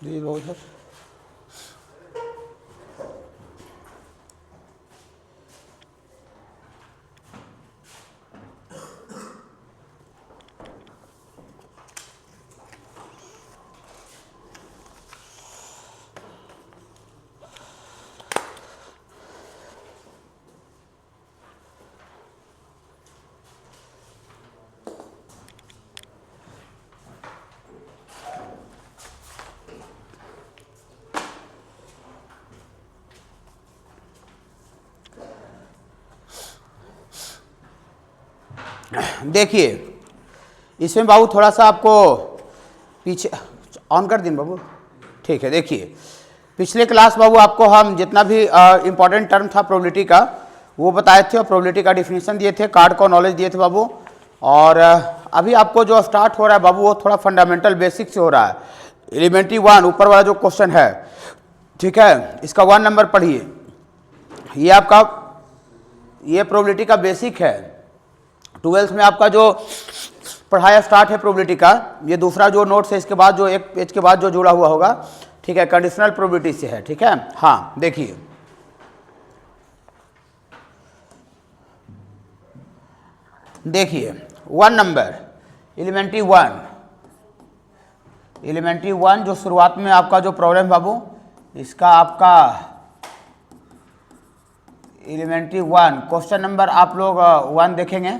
जी बहुत है। देखिए इसमें बाबू थोड़ा सा आपको पीछे ऑन कर दिन बाबू, ठीक है। देखिए पिछले क्लास बाबू आपको हम जितना भी इम्पोर्टेंट टर्म था प्रोबेबिलिटी का वो बताए थे और प्रोबेबिलिटी का डिफिनीशन दिए थे, कार्ड को नॉलेज दिए थे बाबू। और अभी आपको जो स्टार्ट हो रहा है बाबू वो थोड़ा फंडामेंटल बेसिक से हो रहा है। एलिमेंट्री 1 ऊपर वाला जो क्वेश्चन है, ठीक है, इसका 1 नंबर पढ़िए। ये आपका ये प्रोबेबिलिटी का बेसिक है। 12th में आपका जो पढ़ाया स्टार्ट है प्रोबेबिलिटी का, ये दूसरा जो नोट्स है इसके बाद जो एक पेज के बाद जो जुड़ा हुआ होगा, ठीक है, कंडीशनल प्रोबेबिलिटी से है, ठीक है। हाँ देखिए देखिए 1 नंबर एलिमेंट्री 1 जो शुरुआत में आपका जो प्रॉब्लम बाबू, इसका आपका एलिमेंट्री 1 क्वेश्चन नंबर आप लोग 1 देखेंगे।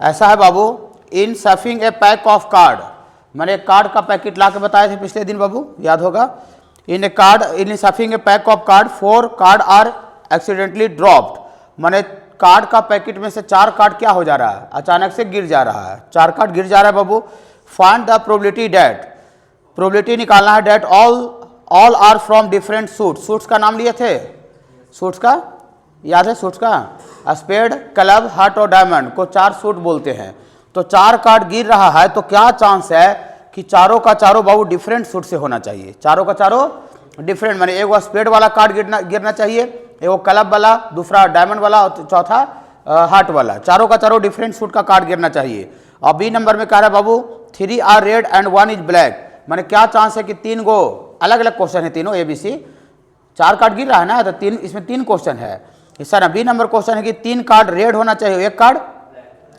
ऐसा है बाबू, in shuffling a pack of card, मैंने कार्ड का पैकेट ला के बताए थे पिछले दिन बाबू, याद होगा। In shuffling a pack of card 4 card are accidentally dropped, मैंने कार्ड का पैकेट में से 4 कार्ड क्या हो जा रहा है, अचानक से गिर जा रहा है, 4 कार्ड गिर जा रहा है बाबू। Find the probability that, probability निकालना है that all are from different suits, suits का नाम लिए थे, सूट्स का याद है, सूट्स का स्पेड, क्लब, हार्ट और डायमंड को 4 सूट बोलते हैं। तो 4 कार्ड गिर रहा है तो क्या चांस है कि चारों का चारों बाबू डिफरेंट सूट से होना चाहिए, चारों का चारों डिफरेंट, माने एक स्पेड वाला कार्ड गिरना चाहिए, एक क्लब वाला, दूसरा डायमंड वाला और चौथा हार्ट वाला, चारों का चारों डिफरेंट सूट का कार्ड गिरना चाहिए। और बी नंबर में कह रहा है बाबू 3 are red and 1 is black, माने क्या चांस है कि 3 गो अलग अलग क्वेश्चन है, तीनों ABC, 4 कार्ड गिर रहा है ना, तो 3 इसमें 3 क्वेश्चन है। सर बी नंबर क्वेश्चन है कि 3 कार्ड रेड होना चाहिए, 1 कार्ड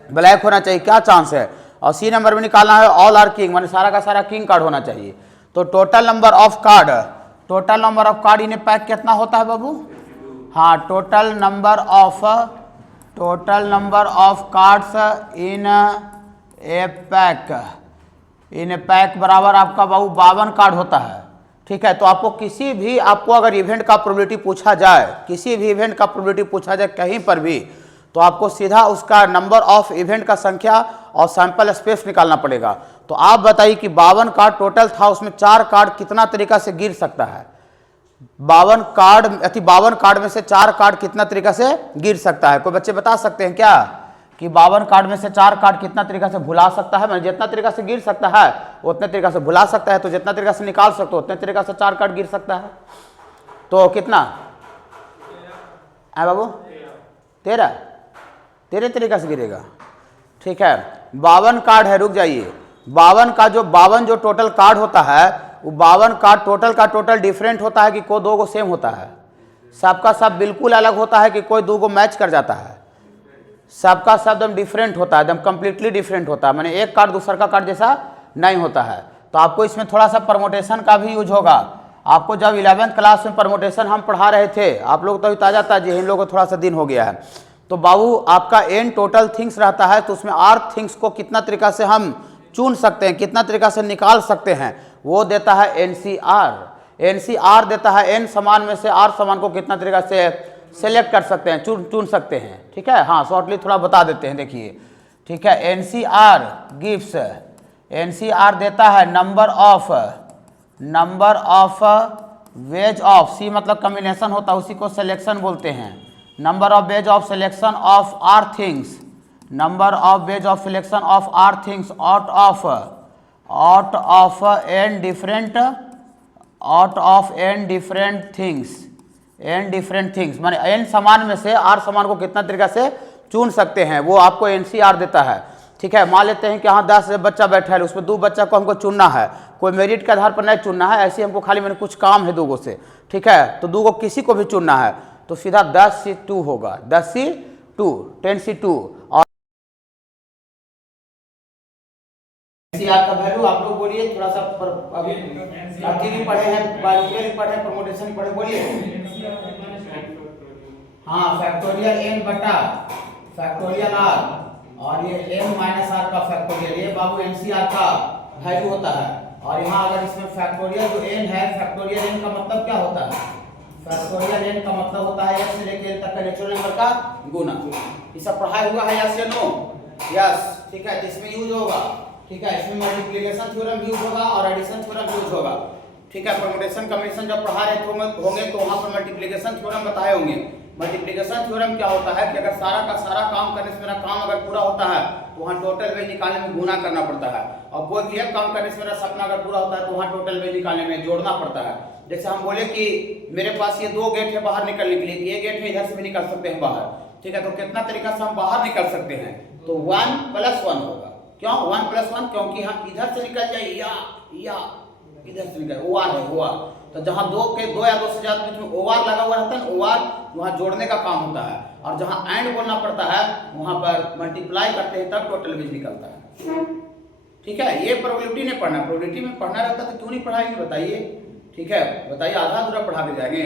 ब्लैक होना चाहिए, क्या चांस है। और सी नंबर में निकालना है ऑल आर किंग, माने सारा का सारा किंग कार्ड होना चाहिए। तो total number of card in A pack कितना होता है बाबू, हाँ, total number of cards in A pack बराबर आपका बाबू 52 कार्ड होता है, ठीक है। तो आपको अगर इवेंट का प्रोबेबिलिटी पूछा जाए, किसी भी इवेंट का प्रोबेबिलिटी पूछा जाए कहीं पर भी, तो आपको सीधा उसका नंबर ऑफ इवेंट का संख्या और सैंपल स्पेस निकालना पड़ेगा। तो आप बताइए कि 52 कार्ड टोटल था, उसमें 4 कार्ड कितना तरीका से गिर सकता है, 52 कार्ड में से 4 कार्ड कितना तरीका से गिर सकता है। कोई बच्चे बता सकते हैं क्या कि 52 कार्ड में से 4 कार्ड कितना तरीका से भुला सकता है, मतलब जितना तरीका से गिर सकता है उतने तरीका से भुला सकता है, तो जितना तरीका से निकाल सकते हो उतने तरीका से 4 कार्ड गिर सकता है। तो कितना है बाबू, 13 तरीका से गिरेगा, ठीक है। 52 कार्ड है, रुक जाइए, 52 जो टोटल कार्ड होता है वो 52 कार्ड टोटल का टोटल डिफरेंट होता है कि कोई 2 गो सेम होता है, सबका सब बिल्कुल अलग होता है कि कोई 2 गो मैच कर जाता है, सबका सब एकदम डिफरेंट होता है, एकदम कंप्लीटली डिफरेंट होता है, माने एक कार्ड दूसरा का कार्ड जैसा नहीं होता है। तो आपको इसमें थोड़ा सा परमोटेशन का भी यूज होगा। आपको जब 11th क्लास में परमोटेशन हम पढ़ा रहे थे, आप लोग तो अभी ताज़ा ताज़ा, इन लोगों को थोड़ा सा दिन हो गया है, तो बाबू आपका n टोटल थिंग्स रहता है, तो उसमें r थिंग्स को कितना तरीका से हम चुन सकते हैं, कितना तरीका से निकाल सकते हैं, वो देता है NCR देता है n समान में से r समान को कितना तरीका से सेलेक्ट कर सकते हैं, चुन सकते हैं, ठीक है। हाँ शॉर्टली थोड़ा बता देते हैं, देखिए, ठीक है। NCR देता है number of ways of, C मतलब कम्बिनेशन होता है, उसी को सिलेक्शन बोलते हैं, number of ways of selection of r things, number of ways of selection of r things out of n different things, माने n समान में से r समान को कितना तरीका से चुन सकते हैं, वो आपको NCR देता है। ठीक है, मान लेते हैं कि यहाँ 10 बच्चा बैठा है, उसमें 2 बच्चा को हमको चुनना है, कोई मेरिट के आधार पर नहीं चुनना है, ऐसे हमको खाली मैंने कुछ काम है 2 गो से, ठीक है, तो 2 गो किसी को भी चुनना है, तो सीधा 10C2 होगा, 10C2, 10C2। और एनसीआर का वैल्यू आप लोग बोलिए थोड़ा सा, अभी भी पढ़े हैं, बायोलॉजी भी पढ़े हैं, परमुटेशन भी पढ़े, बोलिए। हाँ, फैक्टोरियल n बटा फैक्टोरियल r, और ये m माइनस r का फैक्टोरियल, ये बाबू एनसीआर का वैल्यू होता है। और यहाँ अगर इसमें फैक्टोरियल जो n है, फैक्टोरियल n का मतलब क्या होता है? फैक्टोरियल n का मतलब होता है x से लेकर n तक का नेचुरल नंबर का गुना। ये सब पढ़ाई हुआ है यस या नो? यस, ठीक है, इसमें यूज होगा, ठीक है, इसमें मल्टीप्लिकेशन थ्योरम यूज होगा और एडिशन थ्योरम यूज होगा, ठीक है। परम्यूटेशन कॉम्बिनेशन जब पढ़ा रहे होंगे तो वहाँ पर मल्टीप्लिकेशन थ्योरम बताए होंगे। मल्टीप्लिकेशन थ्योरम क्या होता है कि अगर सारा का सारा काम करने से मेरा काम अगर पूरा होता है तो वहाँ टोटल वैल्यू निकालने में गुना करना पड़ता है, और कोई भी एक काम करने से मेरा सपना अगर पूरा होता है तो वहाँ टोटल वैल्यू निकालने में जोड़ना पड़ता है। जैसे हम बोले कि मेरे पास ये 2 गेट है बाहर निकलने के लिए, ये गेट है, इधर से भी निकल सकते हैं बाहर, ठीक है, तो कितना तरीका से हम बाहर निकल सकते हैं? तो 1 + 1 होगा। क्यों 1 + 1? क्योंकि हम इधर से निकल जाए या इधर से निकल, ओआर है, ओआर, तो जहां 2 या 2 से ज्यादा बीच में ओआर लगा हुआ रहता है, ओआर वहां जोड़ने का काम होता है, और जहां एंड बोलना पड़ता है वहां पर मल्टीप्लाई करते हैं तब टोटल वैल्यू निकलता है, ठीक है। ये प्रोबेबिलिटी नहीं पढ़ना, प्रोबेबिलिटी में पढ़ना रहता तो क्यों नहीं पढ़ाएंगे बताइए, ठीक है, बताइए, आधा अधूरा पढ़ा के जाएंगे।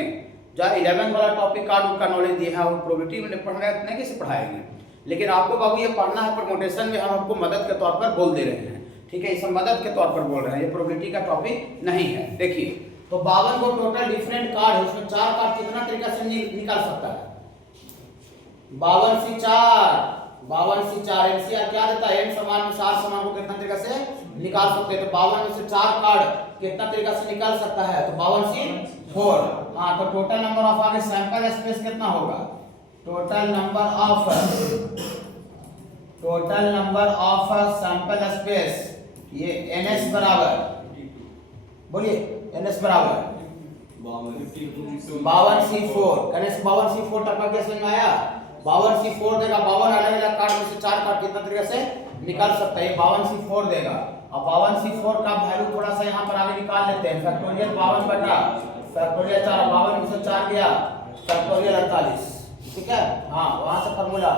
जब 11 वाला टॉपिक कार्ड का नॉलेज दिया है और प्रोबेबिलिटी में पढ़ना है नहीं कैसे पढ़ाएंगे? लेकिन आपको बाबू ये पढ़ना है, परम्यूटेशन में हम आपको मदद के तौर पर बोल दे रहे हैं, ठीक है, इस मदद के तौर पर बोल रहे हैं, ये प्रोबेबिलिटी का टॉपिक नहीं है। देखिए, तो 52 को टोटल डिफरेंट कार्ड है, उसमें 4 कार्ड कितना तरीका से निकाल सकता है? 52C4 एनसीआर क्या देता है? n समान में 4 समान को कितना तरीका से निकाल सकते हैं? तो 52 में से 4 कार्ड कितना तरीका से निकाल सकता है? तो 52C4। हाँ, तो टोटल नंबर ऑफ आगे सैंपल स्पेस कितना होगा? Total number of sample space, ये ns बराबर, बोलिए ns बराबर 52C4। गणेश 52C4 टपका के समझ में आया? 52C4 देगा, 52 अलग अलग कार्ड में से 4 कार्ड कितना तरीके से निकाल सकता है? 52C4 देगा। अब 52C4 का वैल्यू थोड़ा सा यहाँ पर आगे निकाल लेते हैं। फैक्टोरियल 52 बटा फैक्टोरियल 4, 52 में से 4 गया फैक्टोरियल 48, ठीक है, हाँ, वहां से फॉर्मूला,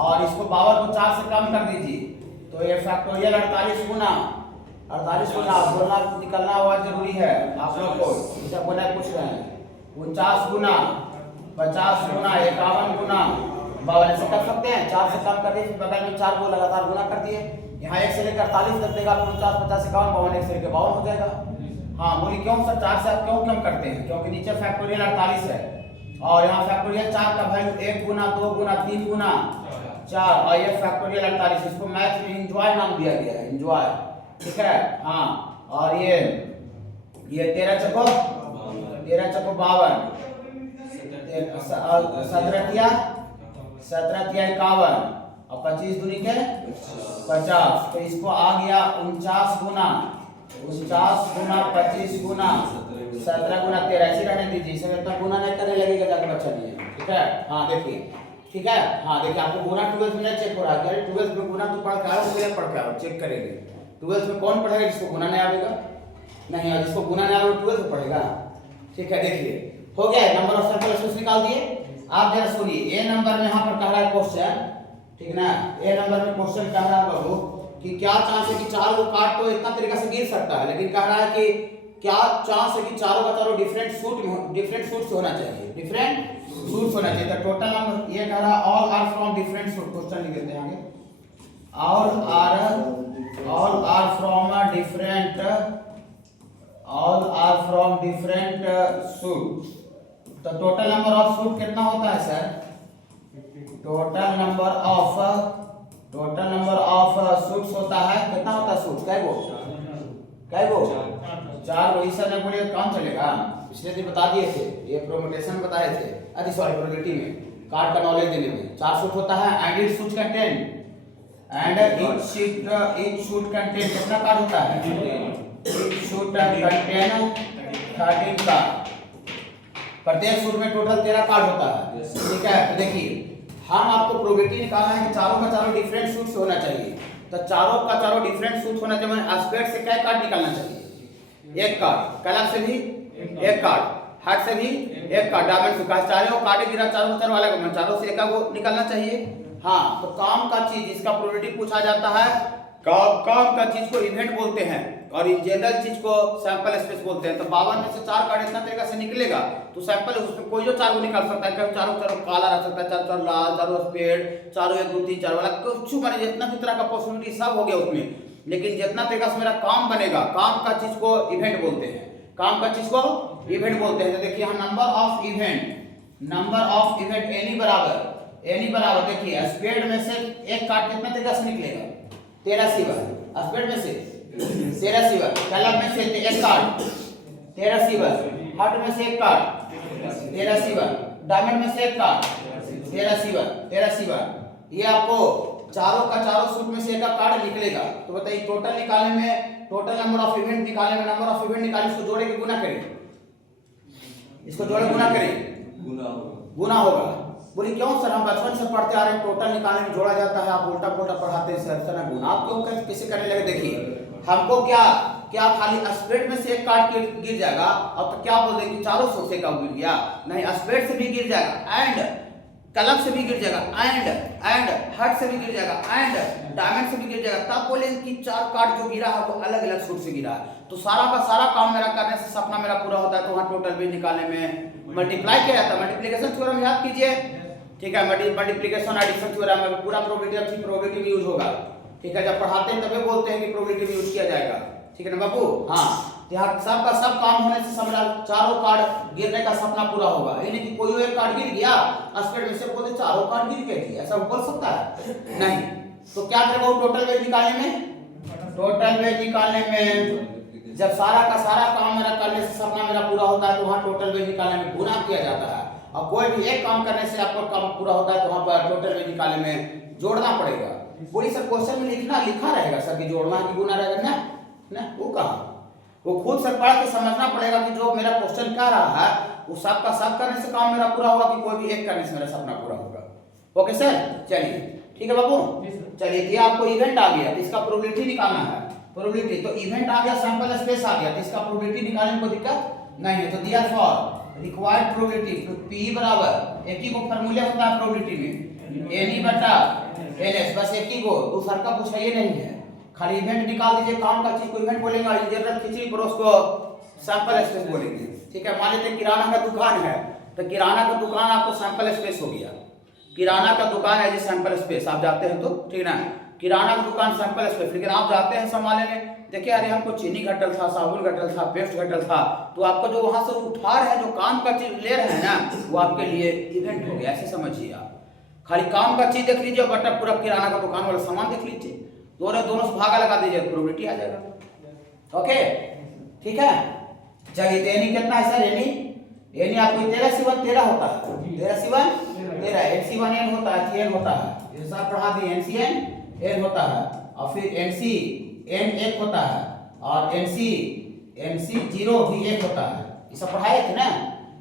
और इसको 52 को 4 से कम कर दीजिए, तो ये फैक्टोरियल 48 गुना बोलना निकलना हुआ जरूरी है आप लोग को, इसे बोला पूछ रहे हैं, 49 गुना 50 गुना 51 गुना 52 ऐसे कर सकते हैं। 4 से कम कर दिए, बगल में 4 को लगातार गुना कर दिए, यहाँ 1 से लेकर 48 तक देगा, 49 50 51 52 1 से लेकर 52 हो जाएगा। हाँ, बोलिए क्यों सर 4 से आप क्यों कम करते हैं? क्योंकि नीचे फैक्टोरियल 48 है और यहाँ फैक्टोरियल 4 का वैल्यू 1 गुना 2 गुना 3 गुना 4, और ये फैक्टोरियल 48, इसको मैथ में एंजॉय नाम दिया गया है, एंजॉय, ठीक है। हाँ, और ये 13 चको 52, 17 तिया 51, और 25 दूनी के 50, तो इसको आ गया 49 गुना 25 गुना 17 गुना 13, ऐसे रहने दीजिए, इसे इतना गुना नहीं करने लगेगा जाकर बच्चा नहीं है, ठीक है। हाँ देखिए, ठीक है, हाँ देखिए, आपको गुना 12 में चेक हो रहा है, 12 में गुना तो पढ़ के आओ, पढ़ के आओ, चेक करेंगे। 12 में कौन पढ़ेगा जिसको गुना नहीं आएगा? नहीं, और जिसको गुना नहीं आएगा 12 में पढ़ेगा, ठीक है। देखिए, हो गया, नंबर ऑफ सैंपल स्पेस निकाल दिए। आप जरा सुनिए, ए नंबर में यहाँ पर कह रहा है क्वेश्चन, ठीक ना, ए नंबर में क्वेश्चन कह रहा है बाबू कि क्या चांस है कि 4 कार्ड तो इतना तरीका से गिर सकता है, लेकिन कह रहा है कि क्या चांस है कि चारों का चारों डिफरेंट सूट से होना चाहिए, डिफरेंट सूट होना चाहिए। तो टोटल नंबर ये कह रहा है all are from different suit, question लिख देते हैं आगे, all are from different suit। तो टोटल नंबर ऑफ सूट कितना होता है sir? Total number of suits होता है, कितना होता है सूट? कै गो 4 गो। इस ने बोलिए कौन चलेगा? पिछले दिन बता दिए थे, ये प्रोमोटेशन बताए थे, अरे सॉरी प्रोबेबिलिटी में कार्ड का नॉलेज देने में 4 सूट होता है, and it suit contain each should contain कितना कार्ड होता है? each should contain 13 कार्ड, प्रत्येक सूट में टोटल 13 कार्ड होता है, ठीक है। तो देखिए, हम आपको प्रोबेबिलिटी निकालना है कि चारों का चारों डिफरेंट सूट से होना चाहिए, तो चारों का चारों डिफरेंट सूट होना चाहिए। स्क्वायर से क्या कार्ड निकालना चाहिए? एक कार्ड। कलर से भी एक कार्ड, हार्ट से भी एक कार्ड, डायमंड से चारों कार्ड गिरा, चारों चारों वाला चारों से एक वो निकालना चाहिए। हाँ, तो काम का चीज इसका प्रोबेबिलिटी पूछा जाता है। काम का चीज को इवेंट बोलते हैं और इन जनरल चीज को सैंपल स्पेस बोलते हैं। तो 52 में से 4 कार्ड इतना तरीका से निकलेगा तो सैंपल उसमें कोई जो 4 को निकाल सकता है। चारों चारों काला रख सकता है, चारों चारों लाल, चारों स्पेड, चारों 1 2 3 4 वाला कुछ माने जितना भी तरह का पॉसिबिलिटी सब हो गया उसमें। लेकिन जितना तरीका से मेरा काम बनेगा, काम का चीज को इवेंट बोलते हैं। काम का चीज को इवेंट बोलते हैं। तो देखिए यहाँ नंबर ऑफ इवेंट एनी बराबर देखिए स्क्वायर में से एक कार्ड कितना तरीका से निकलेगा? 13 सीवर। स्क्वायर में से 13 सीवर, कलम में से एक कार्ड 13 सीवर, हार्ट में से एक कार्ड 13 सीवर, डायमंड में से एक कार्ड 13 सीवर। ये आपको चारों का चारों सूट में से एक कार्ड निकलेगा। तो बताइए टोटल निकालने में, टोटल नंबर ऑफ इवेंट निकालने में, नंबर ऑफ इवेंट निकालने इसको जोड़े के गुना करें, इसको जोड़े गुना करें, गुना होगा। बोली क्यों सर, हम बचपन से पढ़ते आ रहे हैं टोटल निकालने में जोड़ा जाता है, आप उल्टा पुल्टा पढ़ाते हैं सर ना गुना। आप क्यों कैसे करने लगे? देखिए हमको क्या खाली स्प्रेड में से एक कार्ड गिर जाएगा और तो क्या बोल देंगे चारों सूट से का गिर गया? नहीं, स्प्रेड से भी गिर जाएगा, एंड कलम से भी गिर जाएगा, एंड हार्ट से भी गिर जाएगा, एंड डायमंड से भी गिर जाएगा। तब बोलेंगे कि 4 कार्ड जो गिरा है वो अलग अलग सूट से गिरा है। तो सारा का सारा काम मेरा करने से सपना मेरा पूरा होता है। तो वहाँ टोटल भी निकालने में मल्टीप्लाई किया जाता है। मल्टीप्लिकेशन थ्योरम याद कीजिए, ठीक है। मल्टीप्लिकेशन एडिशन थ्योरम में पूरा प्रोबेबिलिटी भी यूज होगा, ठीक है। जब पढ़ाते हैं तभी बोलते हैं कि प्रोबेबिलिटी भी यूज किया जाएगा, ठीक है ना बाबू? हाँ, यहाँ सब का सब काम होने से समझा चारों कार्ड गिरने का सपना पूरा होगा। यानी कि कोई एक कार्ड गिर गया स्क्वायर में से बोलते चारों कार्ड गिर गए थी, ऐसा बोल सकता है? नहीं। तो क्या करेगा टोटल वेज निकालने में? टोटल वेज निकालने में जब सारा का सारा काम मेरा करने से सपना मेरा पूरा होता है तो वहाँ टोटल वेज निकालने में गुना किया जाता है। और कोई भी एक काम करने से आपका काम पूरा होता है तो वहाँ पर टोटल वेज निकालने में जोड़ना पड़ेगा। बोली सर क्वेश्चन में लिखा रहेगा सर कि जोड़ना है कि गुना रहेगा? ना, वो कहा, वो खुद से पढ़ के समझना पड़ेगा कि जो मेरा क्वेश्चन कह रहा है वो सब का सब करने से काम मेरा पूरा होगा कि कोई भी एक करने से मेरा सपना पूरा होगा। ओके सर, चलिए ठीक है बाबू। चलिए ये आपको इवेंट आ गया तो इसका प्रोबेबिलिटी निकालना है। प्रोबेबिलिटी तो इवेंट आ गया, सैंपल स्पेस आ गया, तो इसका प्रोबेबिलिटी निकालने में कोई दिक्कत नहीं है। तो दिया फॉर रिक्वायर्ड प्रोबेबिलिटी तो P बराबर एक ही को फार्मूला होता है प्रोबेबिलिटी में N बटा NS, बस एक ही को, दूसरा का कुछ है नहीं है। खाली इवेंट निकाल दीजिए, काम का चीज को इवेंट बोलेंगे और जनरल खिचड़ी पर उसको सैंपल स्पेस बोलेंगे, ठीक है। मान लेते हैं किराना का दुकान है तो किराना का दुकान आपको सैंपल स्पेस हो गया। किराना का दुकान है जी सैंपल स्पेस, आप जाते हैं तो ठीक ना, किराना का दुकान सैंपल स्पेस। लेकिन आप जाते हैं सामान लेने, देखिए अरे हमको चीनी घटल था, साबुन घटल था, पेस्ट घटल था, तो आपको जो वहां से उठा रहे हैं, जो काम का चीज ले रहे हैं ना, वो आपके लिए इवेंट हो गया, ऐसे समझिए आप। खाली काम का चीज देख लीजिए, बटा पूरा किराना का दुकान वाला सामान देख लीजिए, दोनों से भागा लगा दीजिए, प्रोबेबिलिटी आ जाएगा। ओके, ठीक है। चलिए तो यानी कितना है सर? यानी आपको 13 C1 13 होता है, 13 C1 13, NC1 N होता है, N होता है, ये सब पढ़ा दिए। NCN N होता है और फिर NCN 1 होता है और NC0 भी 1 होता है, ये सब पढ़ाए थे ना?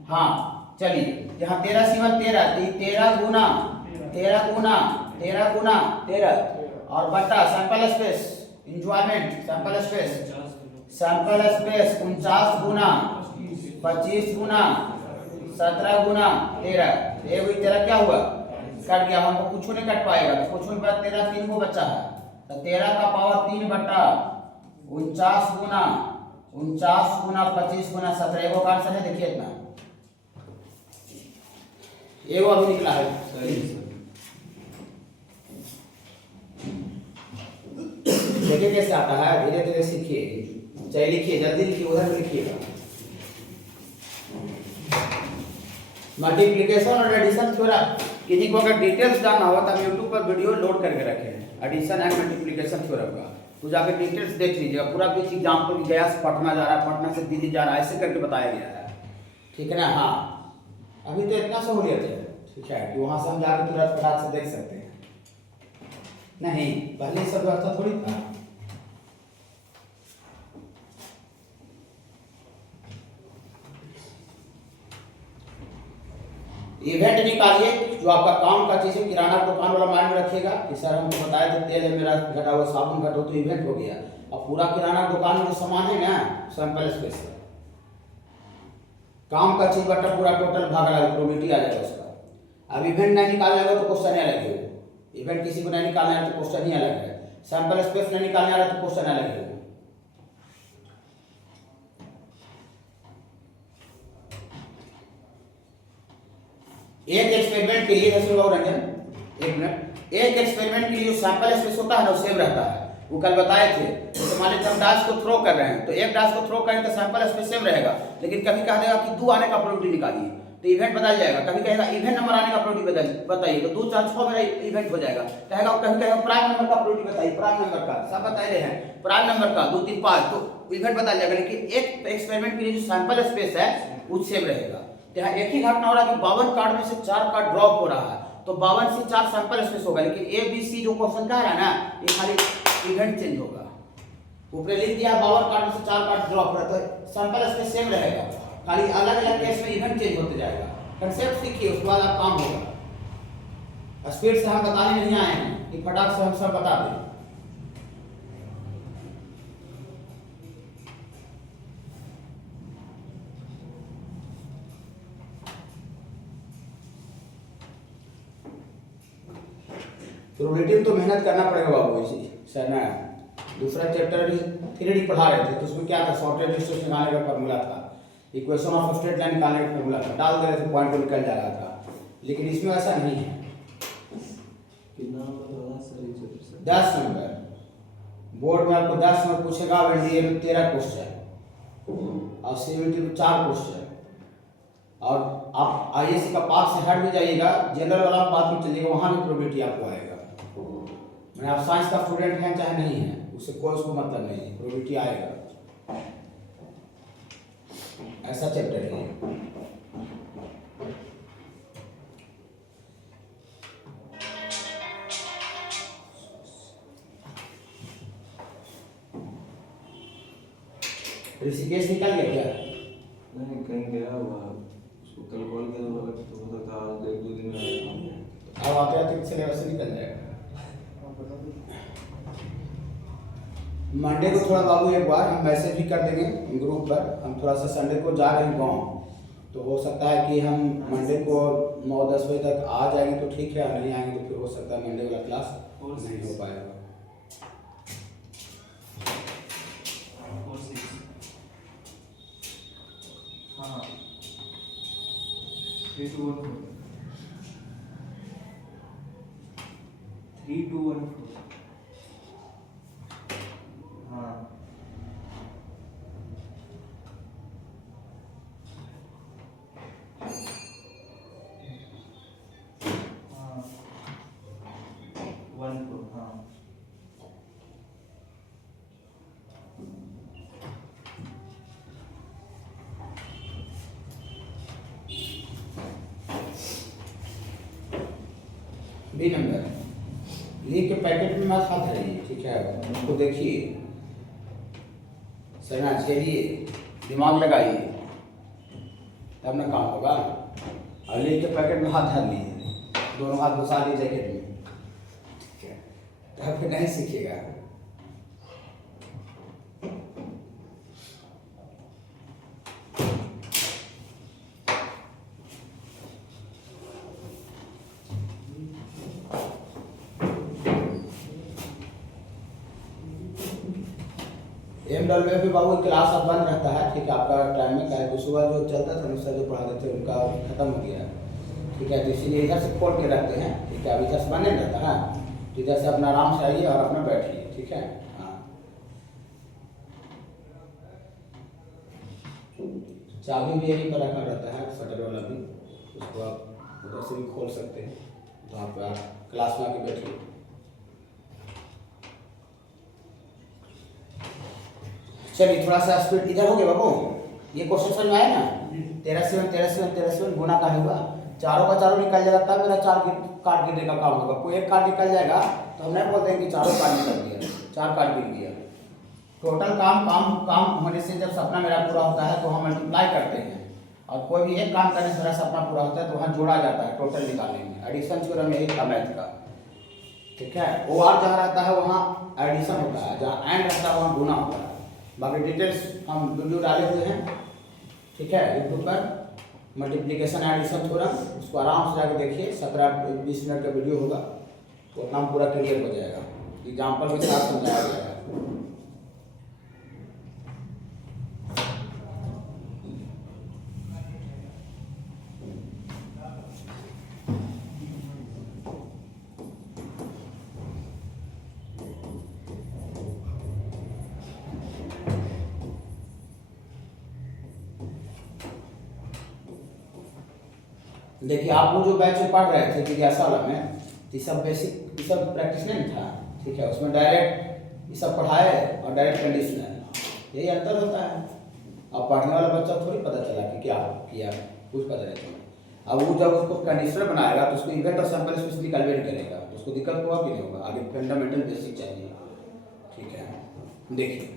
हाँ, चलिए यहाँ 13 C1 13, 13 गुना 13 और बटा sample space enjoyment sample space 49 गुना 25 गुना 17 गुना 13, ये 13 क्या हुआ? कट गया, हमको कुछ नहीं कट पाएगा, तो कुछ नहीं पाएगा। 13 3 को बचा है तो 13 का पावर 3 बटा 49 गुना 25 गुना 17, एगो का आंसर है। देखिए इतना एगो अभी निकला है। देखिए कैसे आता है, धीरे धीरे सीखिए। चलिए लिखिए, जल्दी लिखिए, उधर लिखिएगा। मल्टीप्लिकेशन और एडिशन थ्योरम किसी को अगर डिटेल्स जानना हो तो हम यूट्यूब पर वीडियो लोड करके रखे हैं एडिशन एंड मल्टीप्लिकेशन थ्योरम का, तो जाकर डिटेल्स देख लीजिएगा। पूरा कुछ एग्जाम्पल गया से पटना जा रहा है, पटना से दिल्ली जा रहा है, ऐसे करके बताया गया है, ठीक है ना? हाँ, अभी तो इतना सहूलियत है, ठीक है, कि वहाँ से हम जाकर तुरंत फटाक से देख सकते हैं। नहीं, पहले सब व्यवस्था थोड़ी था। इवेंट निकालिए जो आपका काम का चीज़ है, किराना दुकान वाला माइंड में रखिएगा कि सर हमको बताया था तेल है मेरा घटा हुआ, साबुन घटा तो इवेंट हो गया। अब पूरा किराना दुकान में जो सामान है ना सैंपल स्पेस है, काम का चीज बटा पूरा टोटल भाग रहा है, प्रोबेबिलिटी आ जाएगा उसका। अब इवेंट नहीं निकालना होगा तो क्वेश्चन अलग है, इवेंट किसी को नहीं निकालना है तो क्वेश्चन ही अलग है, सैंपल स्पेस नहीं निकालना है तो क्वेश्चन अलग है। एक एक्सपेरिमेंट के लिए रंजन, एक मिनट, एक एक्सपेरिमेंट के लिए जो सैंपल स्पेस होता है ना वो सेम रहता है, वो कल बताए थे। तो मान लीजिए हम डास को थ्रो कर रहे हैं तो एक डास को थ्रो करें तो सैंपल स्पेस सेम रहेगा, लेकिन कभी कह देगा कि 2 आने का प्रोबेबिलिटी निकालिए तो इवेंट बदल जाएगा, कभी कहेगा इवेंट नंबर आने का प्रोबेबिलिटी बताइए तो 2 4 6 मेरा इवेंट हो जाएगा, कहेगा कभी कहेगा प्राइम नंबर का प्रोबेबिलिटी बताइए, प्राइम नंबर का सब बता रहे हैं, प्राइम नंबर का 2 3 5 तो इवेंट बदल जाएगा, लेकिन एक एक्सपेरिमेंट के लिए जो सैंपल स्पेस है वो सेम रहेगा। यहाँ एक ही घटना हो रहा है कि 52 कार्ड में से 4 कार्ड ड्रॉप हो रहा है तो 52 से 4 सैंपल स्पेस होगा, लेकिन ए बी सी जो क्वेश्चन कह रहा है ना ये खाली इवेंट चेंज होगा। ऊपर लिख दिया 52 कार्ड में से 4 कार्ड ड्रॉप हो रहा है तो सैंपल स्पेस सेम रहेगा, खाली अलग अलग केस में इवेंट चेंज होते जाएगा। कंसेप्ट सीखिए उसके बाद आप काम होगा। स्पीड से हम बताने नहीं आए हैं कि फटाक से हम सब बता दें। प्रोबेबिलिटी तो मेहनत करना पड़ेगा बाबू, इसी सर ना दूसरा चैप्टर भी 3D पढ़ा रहे थे तो उसमें क्या था, शॉर्टेज डिस्टेंस निकालने का फॉर्मूला था, इक्वेशन ऑफ स्ट्रेट लाइन निकालने का फॉर्मूला था, डाल दे रहे थे पॉइंट को निकल जा रहा था, लेकिन इसमें ऐसा नहीं है। 10 नंबर बोर्ड में आपको 10 नंबर पूछेगा, एनडीए में 13 क्वेश्चन और सीयूईटी में 4 क्वेश्चन, और आप आईएससी का पास से हट भी जाइएगा, जनरल वाला पास में चलिएगा वहाँ भी प्रोबेबिलिटी आपको आएगा। मैंने आप साइंस का स्टूडेंट हैं चाहे नहीं है उससे कोई उसको मतलब नहीं है, प्रोबेबिलिटी आएगा, ऐसा चैप्टर है। ऋषिकेश निकल गया क्या? नहीं कहीं गया हुआ, उसको कल कॉल किया बोला तो हो सकता है आज 1-2 दिन में अब आते आते सिलेबस से निकल जाएगा। मंडे को थोड़ा बाबू एक बार हम मैसेज भी कर देंगे ग्रुप पर, हम थोड़ा सा संडे को जा रहे हैं गाँव तो हो सकता है कि हम मंडे को 9-10 बजे तक आ जाएंगे तो ठीक है, नहीं आएंगे तो फिर हो सकता है मंडे वाला क्लास नहीं हो पाएगा। हाँ 3 2 1 3 2 1 हाँ हाँ 1 4 हाँ बी नंबर ली के पैकेट में मत हाथ रहिए, ठीक है, उनको देखिए, समझ झेलिए, दिमाग लगाइए तब ना काम होगा। और ली के पैकेट में हाथ धर लिए, दोनों हाथ घुसा लिए जैकेट में, ठीक है, तब फिर नहीं सीखिएगा। MWF में बाबू क्लास अब बंद रहता है, ठीक है, आपका टाइम में क्या है, सुबह जो चलता था ना सर जो पढ़ाते थे उनका खत्म हो गया, ठीक है, तो इसीलिए इधर से खोल के रखते हैं, ठीक है, अब इधर से बंद नहीं रहता है, तो इधर से अपना आराम से आइए और अपना बैठिए, ठीक है। हाँ चाबी भी यहीं पर रखा रहता है, शटर वाला भी, उसको आप उधर से भी खोल सकते हैं, तो आप क्लास में आके बैठिए। चलिए थोड़ा सा स्पीड इधर हो गया बाबू, ये क्वेश्चन समझ में आया ना, 13 गुना का होगा, चारों का चारों निकल जाएगा तब मेरा 4 कार्ड गिरने का काम होगा। कोई एक कार्ड निकल जाएगा तो हम नहीं बोलते हैं कि चारों कार्ड निकल गया, 4 कार्ड गिर गया। टोटल काम होने से जब सपना मेरा पूरा होता है तो हम मल्टीप्लाई करते हैं, और कोई भी एक काम करने से सारा सपना पूरा होता है तो वहाँ जोड़ा जाता है टोटल निकालने में। एडिशन थ्योरम यही था मैथ का, ठीक है। ओ आर जहाँ रहता है वहाँ एडिशन होता है, जहाँ एंड रहता है वहाँ गुना होता है। बाकी डिटेल्स हम वीडियो डाले हुए हैं, ठीक है, यूट्यूब पर, मल्टीप्लिकेशन एडिशन थ्योरम, उसको आराम से जाकर देखिए। 17-20 मिनट का वीडियो होगा तो नाम पूरा क्लियर हो जाएगा, एग्जाम्पल के साथ समझाया गया है। देखिए आप लोग जो बैच में पढ़ रहे थे जिज्ञासा वाला में, ये सब बेसिक, ये सब प्रैक्टिस नहीं था, ठीक है। उसमें डायरेक्ट ये सब पढ़ाए और डायरेक्ट कंडीशनल, यही अंतर होता है। अब पढ़ने वाला बच्चा थोड़ी पता चला कि क्या किया, कुछ पता नहीं चला। अब वो जब उसको कंडीशनल बनाएगा तो उसको इवेंट और सैंपल स्पेस कैलकुलेट करेगा तो उसको दिक्कत होगा कि नहीं होगा, आगे फंडामेंटल बेसिक चाहिए, ठीक है। देखिए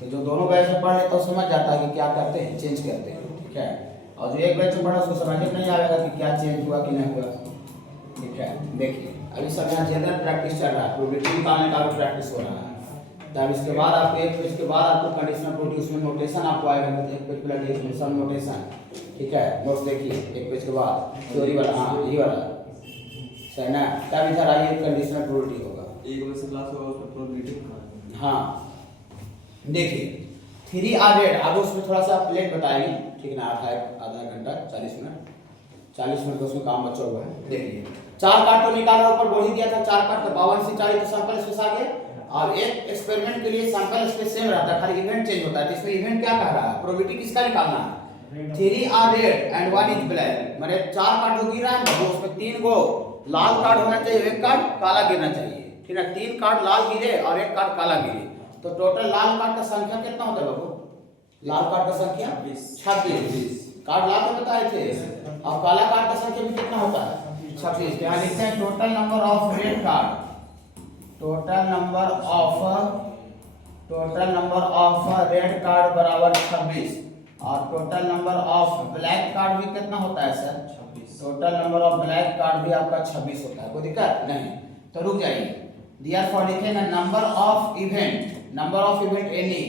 तो जो दोनों बैच में पढ़ लेता है समझ जाता है कि क्या करते हैं, चेंज करते हैं, ठीक है। और जो एक बैच में पढ़ा उसको समझ में नहीं आएगा कि क्या चेंज हुआ कि नहीं हुआ, ठीक है। देखिए अभी सब यहाँ जनरल प्रैक्टिस चल रहा है, प्रोबेबिलिटी निकालने का भी प्रैक्टिस हो रहा है। तब इसके बाद आपको एक पेज के बाद आपको कंडीशनल प्रोबेबिलिटी, उसमें नोटेशन आपको आएगा, मतलब एक पेज पहले इसमें सम नोटेशन, ठीक है। नोट्स देखिए एक पेज के बाद थ्योरी वाला, हाँ यही वाला सही ना। तब इधर आइए कंडीशनल प्रोबेबिलिटी होगा, एक बजे से क्लास होगा उसमें प्रोबेबिलिटी। हाँ देखिए 3 आर रेड, अब उसमें थोड़ा सा प्लेट बताएंगे, ठीक ना, आधा घंटा 40 मिनट का उसमें काम बचा हुआ है। देखिए 4 कार्ड तो निकाला, ऊपर बोल ही दिया था 4 कार्ड तो 52 से 40 तो सैंपल स्पेस आ गया। और एक एक्सपेरिमेंट के लिए सैंपल स्पेस सेम रहता है, खाली इवेंट चेंज होता है। तो इसमें इवेंट क्या कह रहा है, प्रोबेबिलिटी किसका निकालना है, 3 are red and 1 is black, माने 4 कार्ड जो गिरा है ना उसमें 3 गो लाल कार्ड होना चाहिए, 1 कार्ड काला गिरना चाहिए, ठीक है। 3 कार्ड लाल गिरे और 1 कार्ड काला गिरे, तो टोटल लाल कार्ड का संख्या कितना होता है बाबू, लाल कार्ड का संख्या 26 कार्ड लाल के बताए थे, और काला कार्ड का संख्या भी कितना होता है 26। यहाँ लिखते हैं total number of red card, total number of red card बराबर 26, और total number of black card भी कितना होता है sir, total number of black card भी आपका 26 होता है, कोई दिक्कत नहीं। तो रुक जाइए, देयरफॉर लिखेंगे number of event any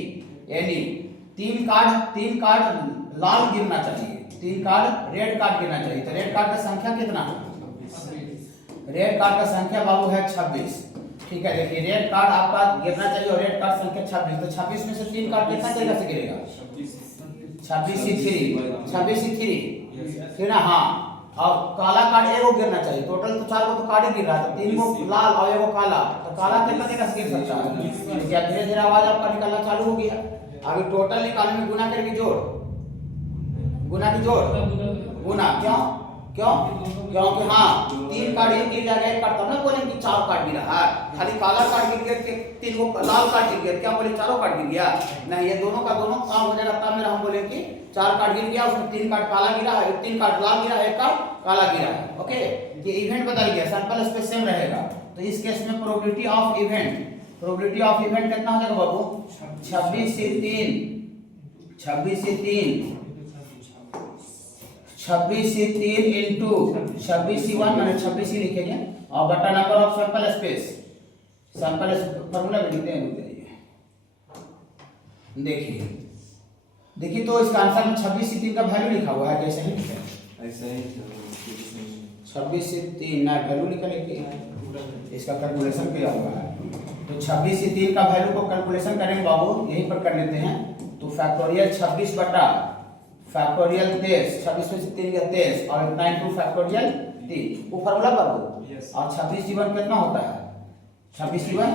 3 card लाल गिरना चाहिए, 3 कार्ड रेड कार्ड गिरना चाहिए। तो रेड कार्ड का संख्या कितना है, रेड कार्ड का संख्या बाबू है 26, ठीक है। देखिए रेड कार्ड आपका गिरना चाहिए और रेड कार्ड संख्या 26, तो 26 में से 3 कार्ड कितना तरीका से गिरेगा, 26 फिर ना, हाँ। अब काला कार्ड एगो गिरना चाहिए, टोटल तो 4 गो तो कार्ड ही गिर रहा है, 3 गो लाल और एगो काला, तो काला कितना तरीका से गिर सकता है, क्या धीरे धीरे आवाज आपका निकलना चालू हो गया। अभी टोटल निकालने में गुना करके जोड़, गुना क्योंकि हाँ 3 कार्ड ये गिर जाएगा, 1 कार्ड तब ना बोलेंगे कि 4 कार्ड गिरा है, खाली काला कार्ड गिर गया कि 3 गो लाल कार्ड गिर गया, क्या बोले 4 कार्ड गिर गया, नहीं, ये दोनों का दोनों काम हो जाएगा। तब मेरा हम बोले कि 4 कार्ड गिर गया, उसमें 3 कार्ड काला गिरा है, 3 कार्ड लाल गिरा है, 1 कार्ड काला गिरा है, ओके। ये इवेंट बदल गया, सैंपल स्पेस सेम रहेगा, तो इस केस में प्रोबेबिलिटी ऑफ इवेंट कितना हो जाएगा बाबू, 26 से 3 इंटू 26C1 माने 26 ही लिखेंगे, और बटा number of sample space formula भी लिखते हैं। देखिए तो इसका आंसर में 26C3 का वैल्यू लिखा हुआ है, कैसे ही ऐसा ही 26C3 ना वैल्यू लिखा लिखिए, इसका कैलकुलेशन किया हुआ है। तो 26C3 का वैल्यू को कैलकुलेशन करेंगे बाबू, यहीं पर कर लेते हैं। तो फैक्टोरियल 26 बटा फैक्टोरियल 23, 26 में से 3 गया 23 और 9 टू फैक्टोरियल 3, वो फार्मूला बाबू। और 26C1 कितना होता है, 26C1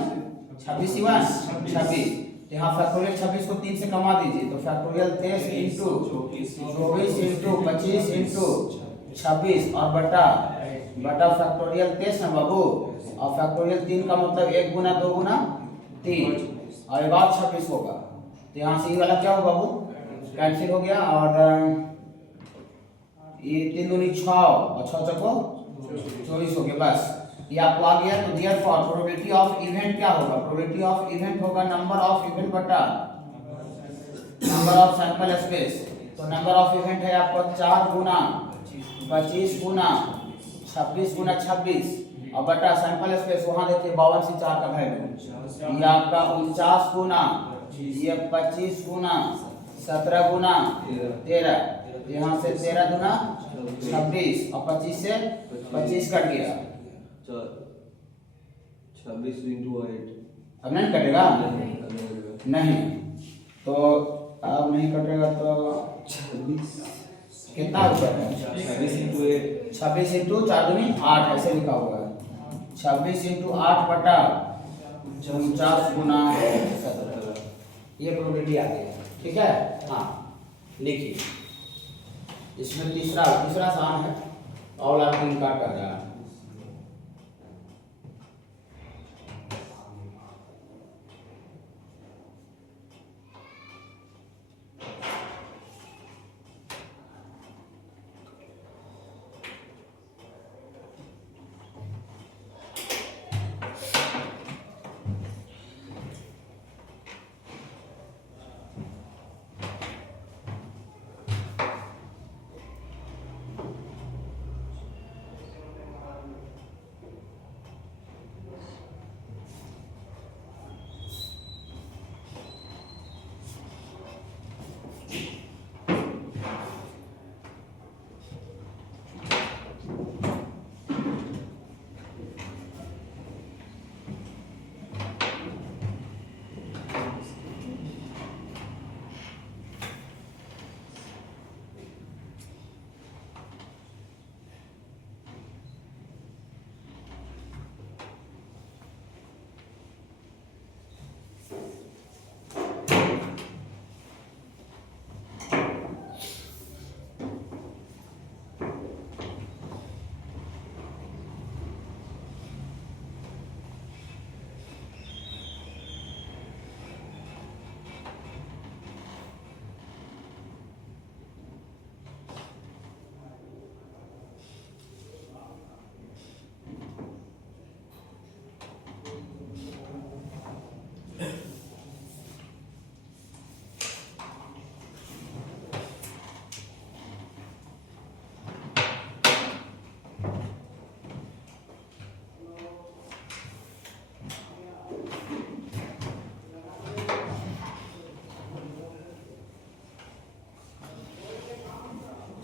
26, तो यहाँ फैक्टोरियल 26 को 3 से कमा दीजिए, तो फैक्टोरियल 23 इंटू 24 इंटू 25 इंटू 26 और बटा फैक्टोरियल 23 ना बाबू, और फैक्टोरियल 3 का मतलब 1 गुना 2 गुना 3 और एक बार 26 होगा। तो यहाँ से ये वाला क्या होगा बाबू, कैंसिल हो गया, और ये 3 दूनी 6 और 6 चौको 24 हो गया, बस ये आपको आ गया। तो देयरफॉर प्रोबेबिलिटी ऑफ इवेंट क्या होगा, प्रोबेबिलिटी ऑफ इवेंट होगा नंबर ऑफ इवेंट बटा नंबर ऑफ सैंपल स्पेस, तो नंबर ऑफ इवेंट है आपका 4 गुना 25 गुना 26 गुना 26 और बटा सैंपल स्पेस वहां देखिए 52 से 4 का वैल्यू ये आपका 49 गुना ये 25 गुना 17 गुना 13 यहाँ से 13 गुना 26 और 25 से 25 कट गया 26 into 8 अब नहीं कटेगा नहीं तो अब नहीं कटेगा तो 26 कितना रुपये है 26 into 8 26 इंटू 4 दूनी 8 ऐसे लिखा हुआ है 26 इंटू 8 बटा 49 गुना 17 ये प्रोबेबिलिटी आ गई ठीक है। हाँ लिखिए इसमें तीसरा आसान है ऑल आर इन का कर रहा है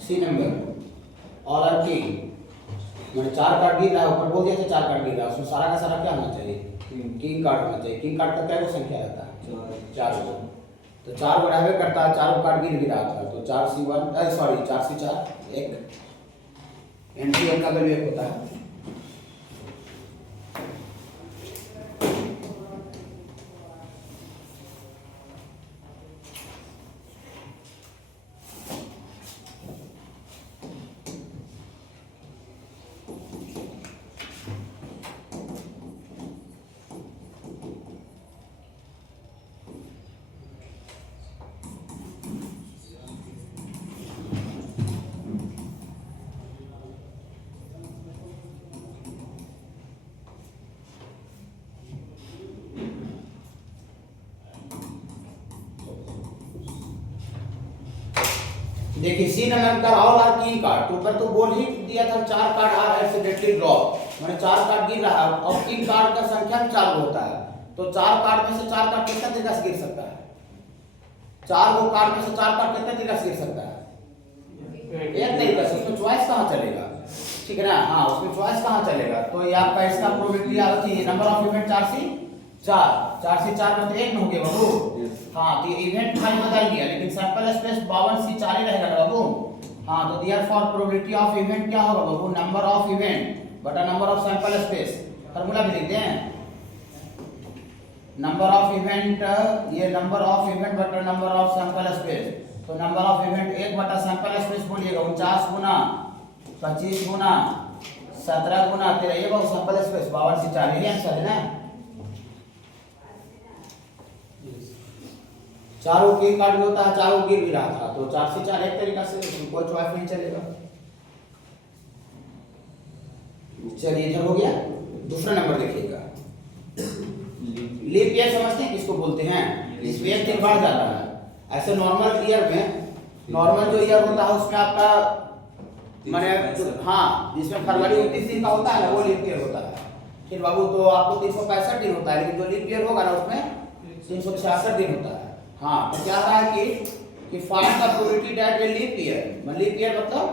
C number all are king मैंने 4 कार्ड गिर रहा है ऊपर बोल दिया था 4 कार्ड गिर रहा है उसमें सारा का सारा क्या होना चाहिए किंग कार्ड होना चाहिए किंग कार्ड का क्या संख्या रहता है 4 गो तो 4 गो रहबे करता है 4 कार्ड गिर भी रहा था तो 4C1 सॉरी 4C4 1 NCL का वैल्यू 1 होता है देखिए सी नंबर का ऑल आर किंग कार्ड तो ऊपर तो बोल ही दिया था 4 कार्ड आर एक्सीडेंटली ड्रॉ मैंने 4 कार्ड गिर रहा है और किंग कार्ड का संख्या 4 होता है तो 4 कार्ड में से 4 कार्ड कितना तरीका से गिर सकता है 4 गो कार्ड में से 4 कार्ड कितना तरीका से गिर सकता है एक तरीका से उसमें चॉइस कहाँ चलेगा ठीक है ना हाँ उसमें चॉइस कहाँ चलेगा तो ये आपका इसका प्रोबेबिलिटी आ रही है नंबर ऑफ इवेंट 4 में तो 1 न हो गया बाबू हाँ तो इवेंट फाइल बदल दिया लेकिन सैंपल स्पेस 52C4 ही रहेगा ना बाबू हाँ तो देयरफॉर प्रोबेबिलिटी ऑफ इवेंट क्या होगा बाबू नंबर ऑफ इवेंट बटा number of sample space formula भी लिखते हैं नंबर ऑफ इवेंट ये नंबर ऑफ इवेंट बटा नंबर ऑफ सैंपल स्पेस तो नंबर ऑफ इवेंट 1 बटा सैंपल स्पेस बोलिएगा 49 गुना 25 गुना 17 गुना 13 ये बहुत सैंपल स्पेस 52C4 यही आंसर है ना चारों किंग कार्ड होता है चारों गिर भी रहा था तो 4C4 एक तरीका से कोई चॉइस नहीं चलेगा चलिए इधर हो गया दूसरा नंबर देखिएगा लीप ईयर समझते हैं किसको बोलते हैं इसमें एक दिन बढ़ जाता है ऐसे नॉर्मल ईयर में नॉर्मल जो ईयर होता है उसमें आपका माने हाँ जिसमें फरवरी 29 दिन का होता है ना वो लीप ईयर होता है। फिर बाबू तो आपको 365 दिन होता है, लेकिन जो लीप ईयर होगा ना उसमें 366 दिन होता है। हाँ तो क्या रहा है कि find the probability that a leap year, leap year मतलब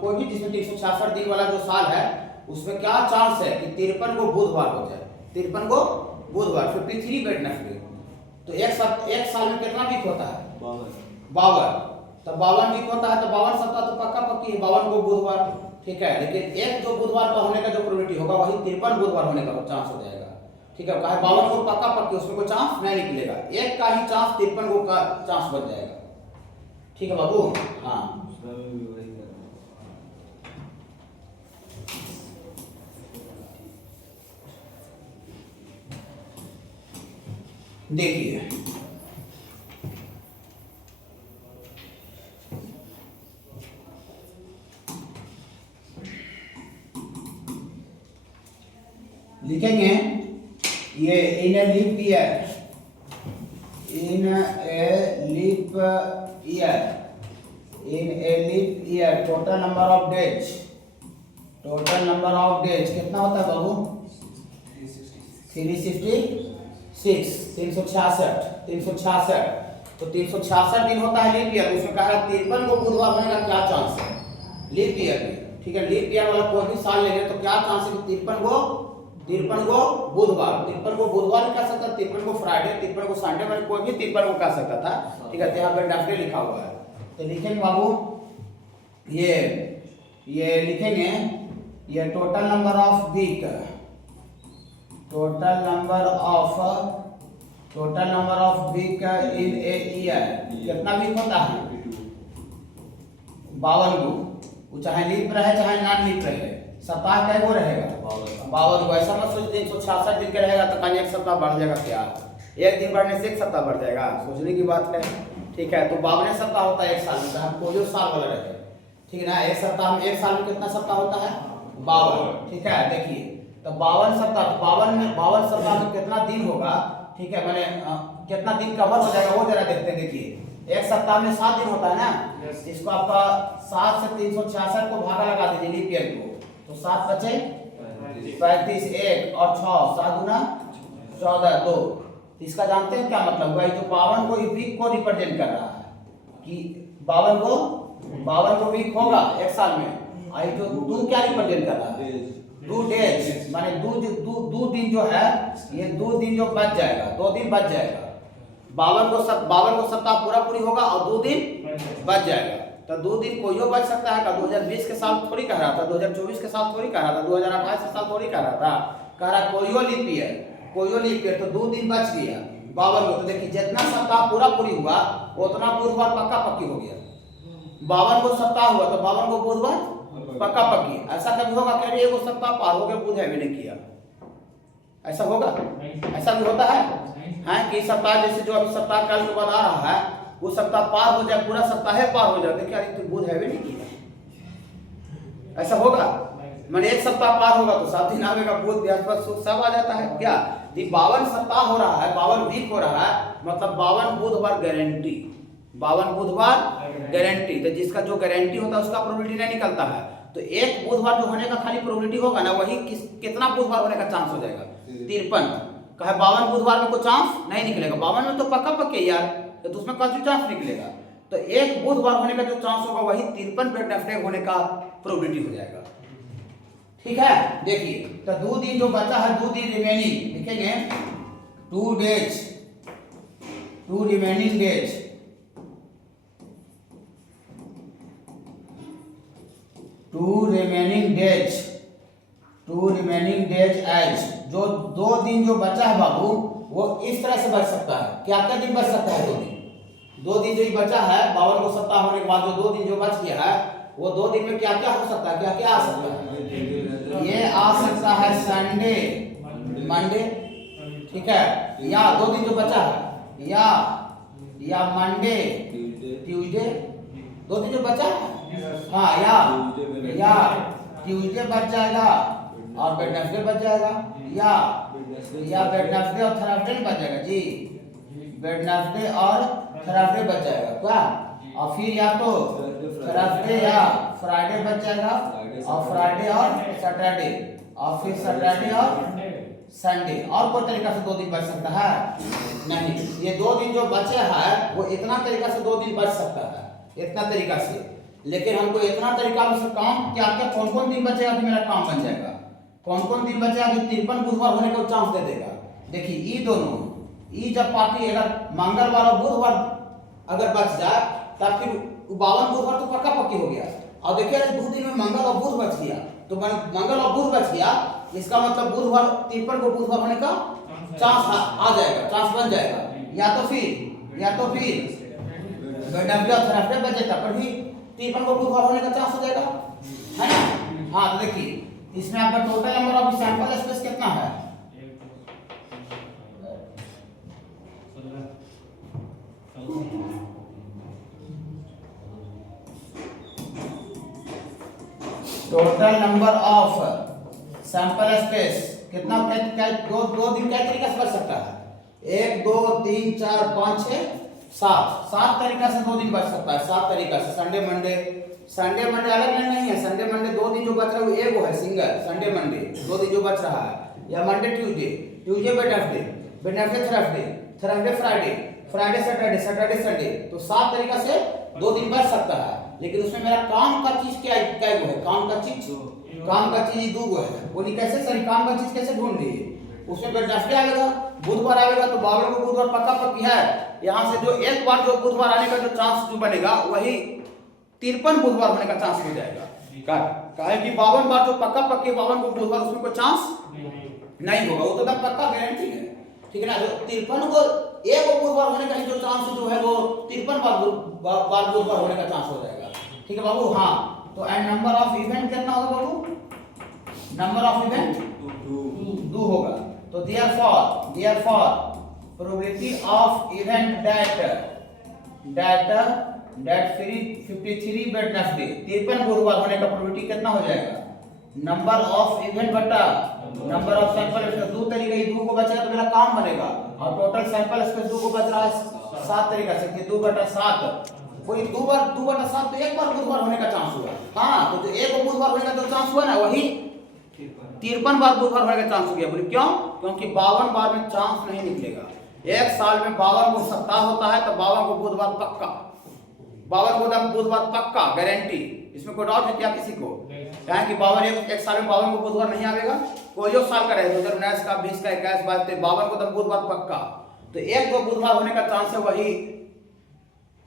कोई भी जिसमें 366 दिन वाला जो साल है उसमें क्या चांस है कि 53 को बुधवार हो जाए, 53 को बुधवार 53 वेडनेसडे। तो एक साल में कितना वीक होता है? 52। तो 52 वीक होता है तो 52 सप्ताह तो पक्का पक्की है 52 को बुधवार, ठीक है। लेकिन एक जो बुधवार का होने का जो प्रोबेबिलिटी होगा वही 53 बुधवार होने का चांस हो जाएगा, ठीक है। कहा 52 को पक्का पक्की उसमें कोई चांस नहीं निकलेगा, एक का ही चांस 53 को का चांस बन जाएगा, ठीक है बाबू। हाँ देखिए लिखेंगे ये in a leap year, in a leap year, in a leap year total number of days, total number of days कितना होता है बाबू? 366 तो 366 दिन होता है लीप ईयर। उसमें कहा 53 को बुधवार होने का क्या चांस है लीप ईयर में, ठीक है। लीप ईयर वाला कोई भी साल लेंगे तो क्या चांस है कि 53 को बुधवार, 53 को बुधवार भी कह सकता, 53 को फ्राइडे, 53 को संडे, में कोई भी 53 को कह सकता था, ठीक है। यहाँ पर डेफिनेटली लिखा हुआ है तो लिखेंगे बाबू ये लिखेंगे ये total number of week, total number of week in a year कितना वीक होता है? 52 को, वो चाहे लीप रहे चाहे नॉन लीप रहे, सप्ताह कै गो रहेगा? 52 को। ऐसा मत सोच 366 दिन का रहेगा तो कहीं एक सप्ताह बढ़ जाएगा, क्या एक दिन बढ़ने से एक सप्ताह बढ़ जाएगा, सोचने की बात है, ठीक है। तो 52 सप्ताह होता है एक साल में, हम कोई साल वाला रहे, ठीक है ना। एक सप्ताह में, एक साल में कितना सप्ताह होता है? 52, ठीक है। देखिए तो 52 सप्ताह, 52 सप्ताह में कितना दिन होगा, ठीक है। मैंने कितना दिन कवर हो जाएगा वो जरा देखते हैं। देखिए एक सप्ताह में 7 दिन होता है ना, इसको आपका 7 से 366 को भागा लगा दीजिए लीप ईयर को, तो 7 बचे 35, 1 और 6, 7 गुना 14, 2। इसका जानते हैं क्या मतलब हुआ? जो 52 को वीक को रिप्रेजेंट कर रहा है कि 52 को वीक होगा एक साल में, आई जो 2 क्या रिप्रेजेंट कर रहा है? 2 डेज, माने 2 दिन जो है ये 2 दिन जो बच जाएगा, 2 दिन बच जाएगा। 52 को सप्ताह पूरा पूरी होगा और 2 दिन बच जाएगा। तो 2 दिन कोई बच सकता है का? 2020 के साल थोड़ी कह रहा था, 2024 के साल थोड़ी कह रहा था, 2028 के साल थोड़ी कह रहा था, कह रहा कोई लीप ईयर, तो 2 दिन बच गया 52 को। तो देखिए जितना सप्ताह पूरा पूरी हुआ उतना बुधवार पक्का पक्की हो गया। 52 को सप्ताह हुआ तो 52 को बुधवार पक्का पक्की। ऐसा कभी होगा क्या एगो सप्ताह पार हो गया बुध है भी नहीं किया? ऐसा होगा? ऐसा भी होता है कि सप्ताह जैसे जो अभी सप्ताह कल के बाद आ रहा है वो सप्ताह पार हो जाए, पूरा सप्ताह पार हो जाए, देखिए अरे तो बुध है भी नहीं किया, ऐसा होगा? मैंने एक सप्ताह पार होगा तो 7 दिन आवेगा, बुध बृहस्पति शुक्र सब आ जाता है क्या? 52 सप्ताह हो रहा है, 52 वीक हो रहा है, मतलब 52 बुधवार गारंटी, 52 बुधवार गारंटी। तो जिसका जो गारंटी होता है उसका प्रोबेबिलिटी नहीं निकलता है। तो एक बुधवार जो होने का खाली प्रोबेबिलिटी होगा ना, वही कितना बुधवार होने का चांस हो जाएगा? 53। कहे 52 बुधवार में कोई चांस नहीं निकलेगा, 52 में तो पक्का पक्के यार, तो उसमें कौन सा चांस निकलेगा? तो एक बुधवार होने का जो चांस होगा वही 53 वेडनेसडे होने का प्रोबेबिलिटी हो जाएगा, ठीक है। देखिए तो 2 दिन जो बचा है, 2 दिन रिमेनिंग लिखेंगे, 2 days, 2 remaining days, 2 remaining days as, जो 2 दिन जो बचा है बाबू वो इस तरह से बच सकता है। क्या क्या दिन बच सकता है? 2 दिन जो बचा है 52 को सप्ताह होने के बाद जो 2 दिन जो बच गया है वो 2 दिन में क्या क्या हो सकता है? क्या क्या आ सकता है? ये आ सकता है संडे, मंडे, ठीक है, या 2 दिन जो बचा है या मंडे, ट्यूसडे, 2 दिन जो बचा है, हाँ, या ट्यूसडे बच जाएगा और वेडनेसडे बच जाएगा, या वेडनेसडे और थर्सडे बच जाएगा जी, वेडनेसडे और थर्सडे बच जाएगा क्या? और फिर या तो थर्सडे या फ्राइडे बच जाएगा, और फ्राइडे और सैटरडे, और फिर सैटरडे और संडे। और कोई तरीका से 2 दिन बच सकता है? नहीं, ये 2 दिन जो बचे हैं वो इतना तरीका से 2 दिन बच सकता है, इतना तरीका से। लेकिन हमको इतना तरीका से काम क्या क्या कौन कौन दिन बचेगा कि मेरा काम बन जाएगा, कौन कौन दिन बचेगा कि 53 बुधवार होने का चांस दे देगा। देखिए ये दोनों, ये जब पार्टी अगर मंगलवार और बुधवार अगर बच जाए तब फिर 52 बुधवार तो पक्का पक्की हो गया। और देखिए 2 दिन में मंगल और बुध बच गया, तो मंगल और बुध बच गया, इसका मतलब बुधवार 53 को बुधवार होने का चांस आ जाएगा, चांस बन जाएगा। या तो फिर वेडनेसडे और थर्सडे बच जाता पर भी 53 को बुधवार होने का चांस हो जाएगा, है ना। हाँ, तो देखिए इसमें आपका total number of sample space कितना है? Total number of sample space कितना? क्या 2 दिन क्या तरीका से बच सकता है? 1 2 3 4 5 6 7 तरीका से 2 दिन बच सकता है, 7 तरीका से। संडे मंडे अलग अलग नहीं है। संडे मंडे 2 दिन जो बच रहा है वो एक है सिंगल संडे मंडे 2 दिन जो बच रहा है, या Monday Tuesday Wednesday Thursday Friday Saturday Sunday. तो 7 तरीका से 2 दिन बच सकता है। लेकिन उसमें मेरा काम का चीज क्या है? काम का चीज 2 गो है। बोली कैसे सर, काम का चीज कैसे ढूंढ लिए? उसमें वेडनेसडे आएगा, बुधवार आएगा, तो 52 को बुधवार पक्का पक्की है। यहाँ से जो एक बार जो बुधवार आने का जो चांस जो बनेगा वही 53 बुधवार होने का चांस हो जाएगा। काहे कि 52 बार जो पक्का पक्की 52 को बुधवार, उसमें कोई चांस नहीं होगा, वो तो पक्का गारंटी है, ठीक है ना। जो 53 को एक बुधवार होने का जो चांस जो है वो 53 बार बुधवार होने का चांस हो जाएगा, ठीक है बाबू। हाँ, तो एंड नंबर ऑफ इवेंट कितना होगा बाबू? नंबर ऑफ इवेंट 2 होगा। तो therefore probability of event that 53 Wednesday 53 बुधवार होने का प्रोबेबिलिटी कितना हो जाएगा? नंबर ऑफ इवेंट बटा नंबर ऑफ सैंपल स्पेस। 2 तरीके 2 को बचेगा तो मेरा काम बनेगा, और टोटल सैंपल स्पेस 2 को बच रहा है 7 तरीका से, 2 बटा 7। वही 2 बटा 7 तो एक बार बुधवार होने का चांस हुआ। हाँ, तो जो एक बुधवार होने का जो चांस हुआ ना वही 53 बार बुधवार होने का चांस हो गया। बोले क्यों? क्योंकि 52 बार में चांस नहीं निकलेगा। एक साल में 52 को सप्ताह होता है, तो 52 को बुधवार पक्का, 52 को बुधवार पक्का गारंटी। इसमें कोई डाउट है क्या किसी को? क्या कि 52 एक साल में 52 को बुधवार नहीं आवेगा? कोई जो साल का रहे 2019 का 20 का 21 22 52 को बुधवार पक्का। तो एक दो बुधवार होने का चांस है, वही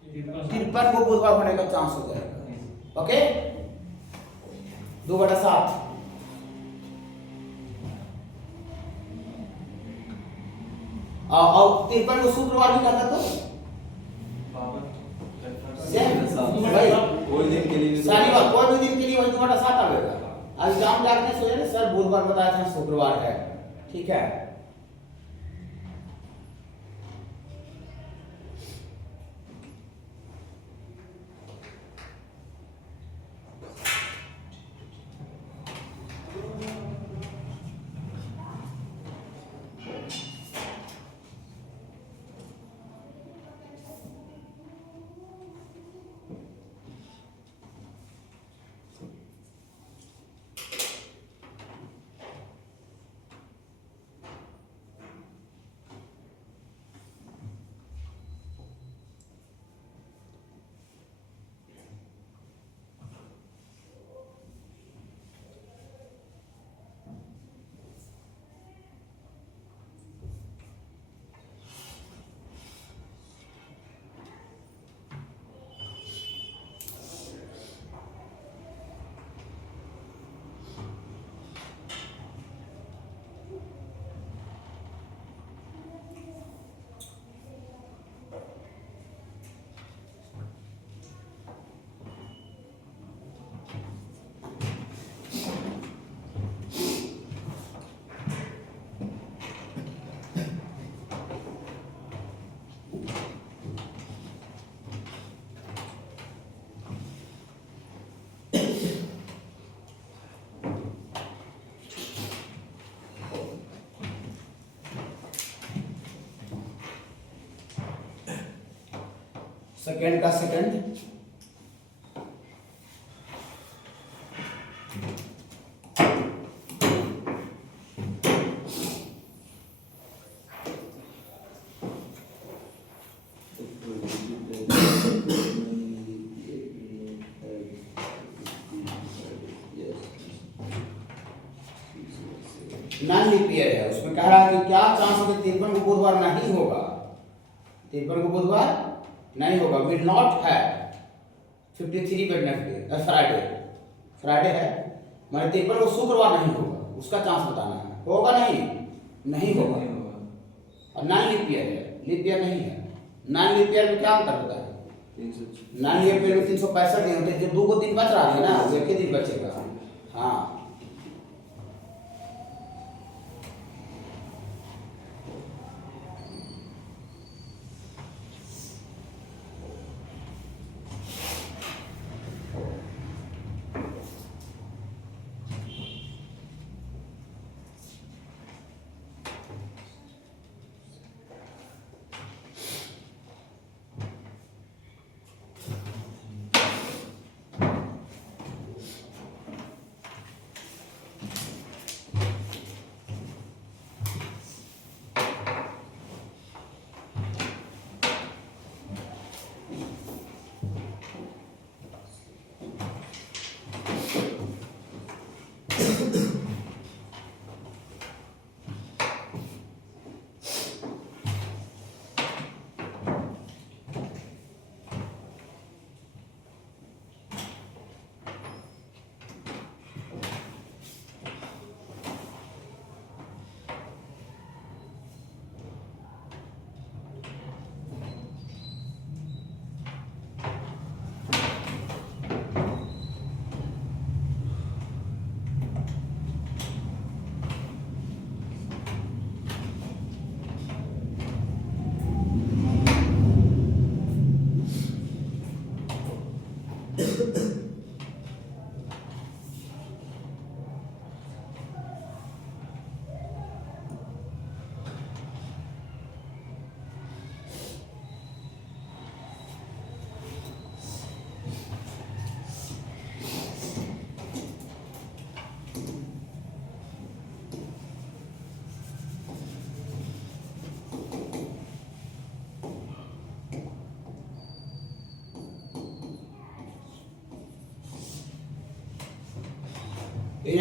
53 को बुधवार होने का चांस हो जाएगा। ओके, 2 बटा 7। और 53 को शुक्रवार भी कहता तो कोई दिन के लिए शनिवार, कोई भी दिन के लिए वही 2 बटा 7 आएगा। आज एग्जाम जाके सोचे सर बुधवार बताया था शुक्रवार है, ठीक है। सेकेंड का सेकेंड, नॉन लीप ईयर है। उसमें कह रहा है कि क्या चांस है कि 53 को बुधवार नहीं होगा, 53 को बुधवार नहीं होगा। विल नॉट है 53 वेडनेसडे फ्राइडे, फ्राइडे है मतलब 53 को शुक्रवार नहीं होगा, उसका चांस बताना है। होगा नहीं होगा। और नॉन लीप ईयर है, लीप ईयर नहीं है। नॉन लीप ईयर में क्या अंतर होता है? नॉन लीप ईयर में 365 दिन होते हैं, जो 2 दिन बच रहा है ना वो 1 ही दिन बचेगा। हाँ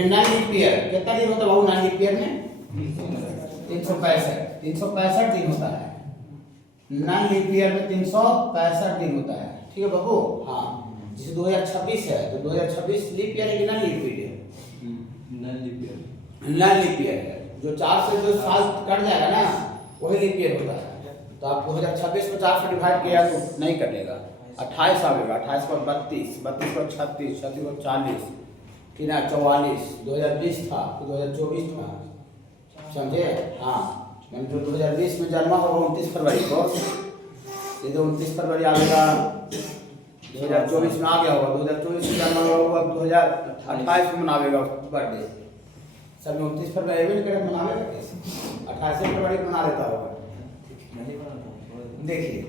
नॉन लीप ईयर कितना दिन होता है बाबू? नॉन लीप ईयर में 365 दिन होता है। नॉन लीप ईयर में 365 दिन होता है। ठीक है बाबू। हाँ जैसे 2026 है तो 2026 लीप ईयर है कि non leap year? Non leap year, non leap year है। जो 4 से जो साल कट जाएगा ना वही लीप ईयर होता है। तो आप 2026 को 4 से डिवाइड किया तो नहीं कटेगा, 28 आएगा, 28 को 32, 32 को 36, 36 को 40, फिर 44, 2020 था फिर 2024 था, समझे? हाँ मैंने जो 2020 में जन्मा होगा 29 फरवरी को, ये जो 29 फरवरी आएगा 2024 में आ गया होगा, 2024 में जन्मा होगा 2028 में मनावेगा बर्थडे। सब में 29 फरवरी भी नहीं मनावेगा, 28 फरवरी मना लेता होगा। देखिए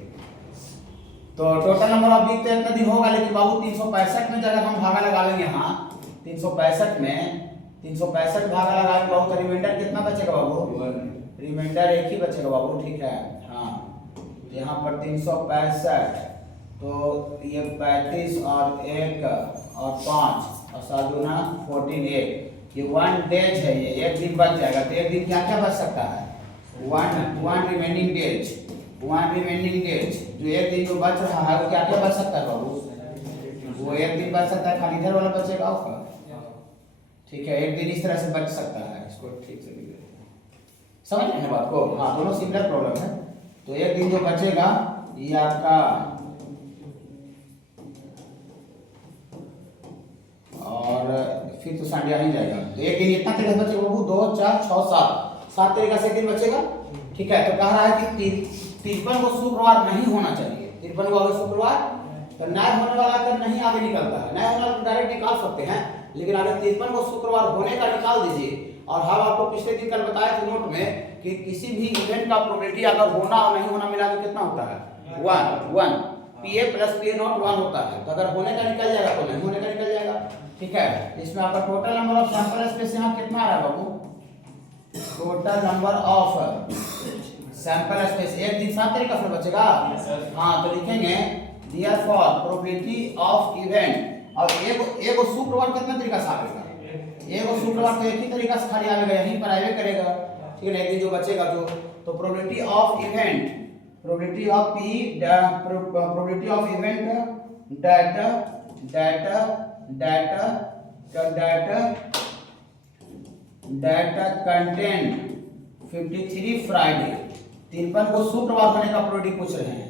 तो टोटल नंबर ऑफ वीक तो इतना दिन होगा, लेकिन बाबू 365 में जगह हम भागा लगा लेंगे। हाँ 365 में 365 भागा लगाएंगे बाबू तो रिमाइंडर कितना बचेगा बाबू? रिमाइंडर 1 ही बचेगा बाबू। ठीक है। हाँ यहाँ पर 365 तो ये 35 और 1 और 5 और 7 दूना 14, 1 ये 1 डेज है, ये 1 दिन बच जाएगा। तो 1 दिन क्या क्या बच सकता है? वन रिमेनिंग डेज, जो 1 दिन जो बच रहा है वो क्या क्या बच सकता है बाबू? वो 1 दिन बच सकता है, खाली इधर वाला बचेगा उसका। ठीक है 1 दिन इस तरह से बच सकता है। इसको ठीक से समझ रहे हैं बात को? हाँ दोनों सिमिलर प्रॉब्लम है। तो 1 दिन जो बचेगा ये आपका और फिर तो संडे ही जाएगा। तो 1 दिन इतना तरीके से बचेगा बाबू, 2, 4, 6, 7 तरीका से 1 दिन बचेगा। ठीक है। तो कह रहा है कि 53 को शुक्रवार नहीं होना चाहिए। 53 को अगर शुक्रवार तो न्याय होने वाला अगर नहीं आगे निकलता है, न्याय होने वाला डायरेक्ट निकाल सकते हैं, लेकिन अगर 53 को शुक्रवार होने का निकाल दीजिए। और हम आपको पिछले दिन कल बताए थे नोट में कि किसी भी इवेंट का प्रोबेबिलिटी अगर होना और नहीं होना मिला तो कितना होता है? 1। P A plus P A not 1 होता है, तो अगर होने का निकल जाएगा तो नहीं होने का निकल जाएगा। ठीक है, इसमें आपका total number of sample space यहाँ कितना आ रहा है बाबू? Total number of sample space एक दिन 7 तरीका से बचेगा। हाँ, तो लिखेंगे देयरफॉर प्रोबेबिलिटी ऑफ इवेंट, और एगो शुक्रवार कितना तरीका से आएगा? एगो शुक्रवार तो एक ही तरीका से खाली आएगा, यहीं पर आएगा करेगा। ठीक है ना, एक दिन जो बचेगा तो probability of event, probability of P, probability of event data content 53 Friday, 53 को शुक्रवार होने का प्रोबेबिलिटी पूछ रहे हैं,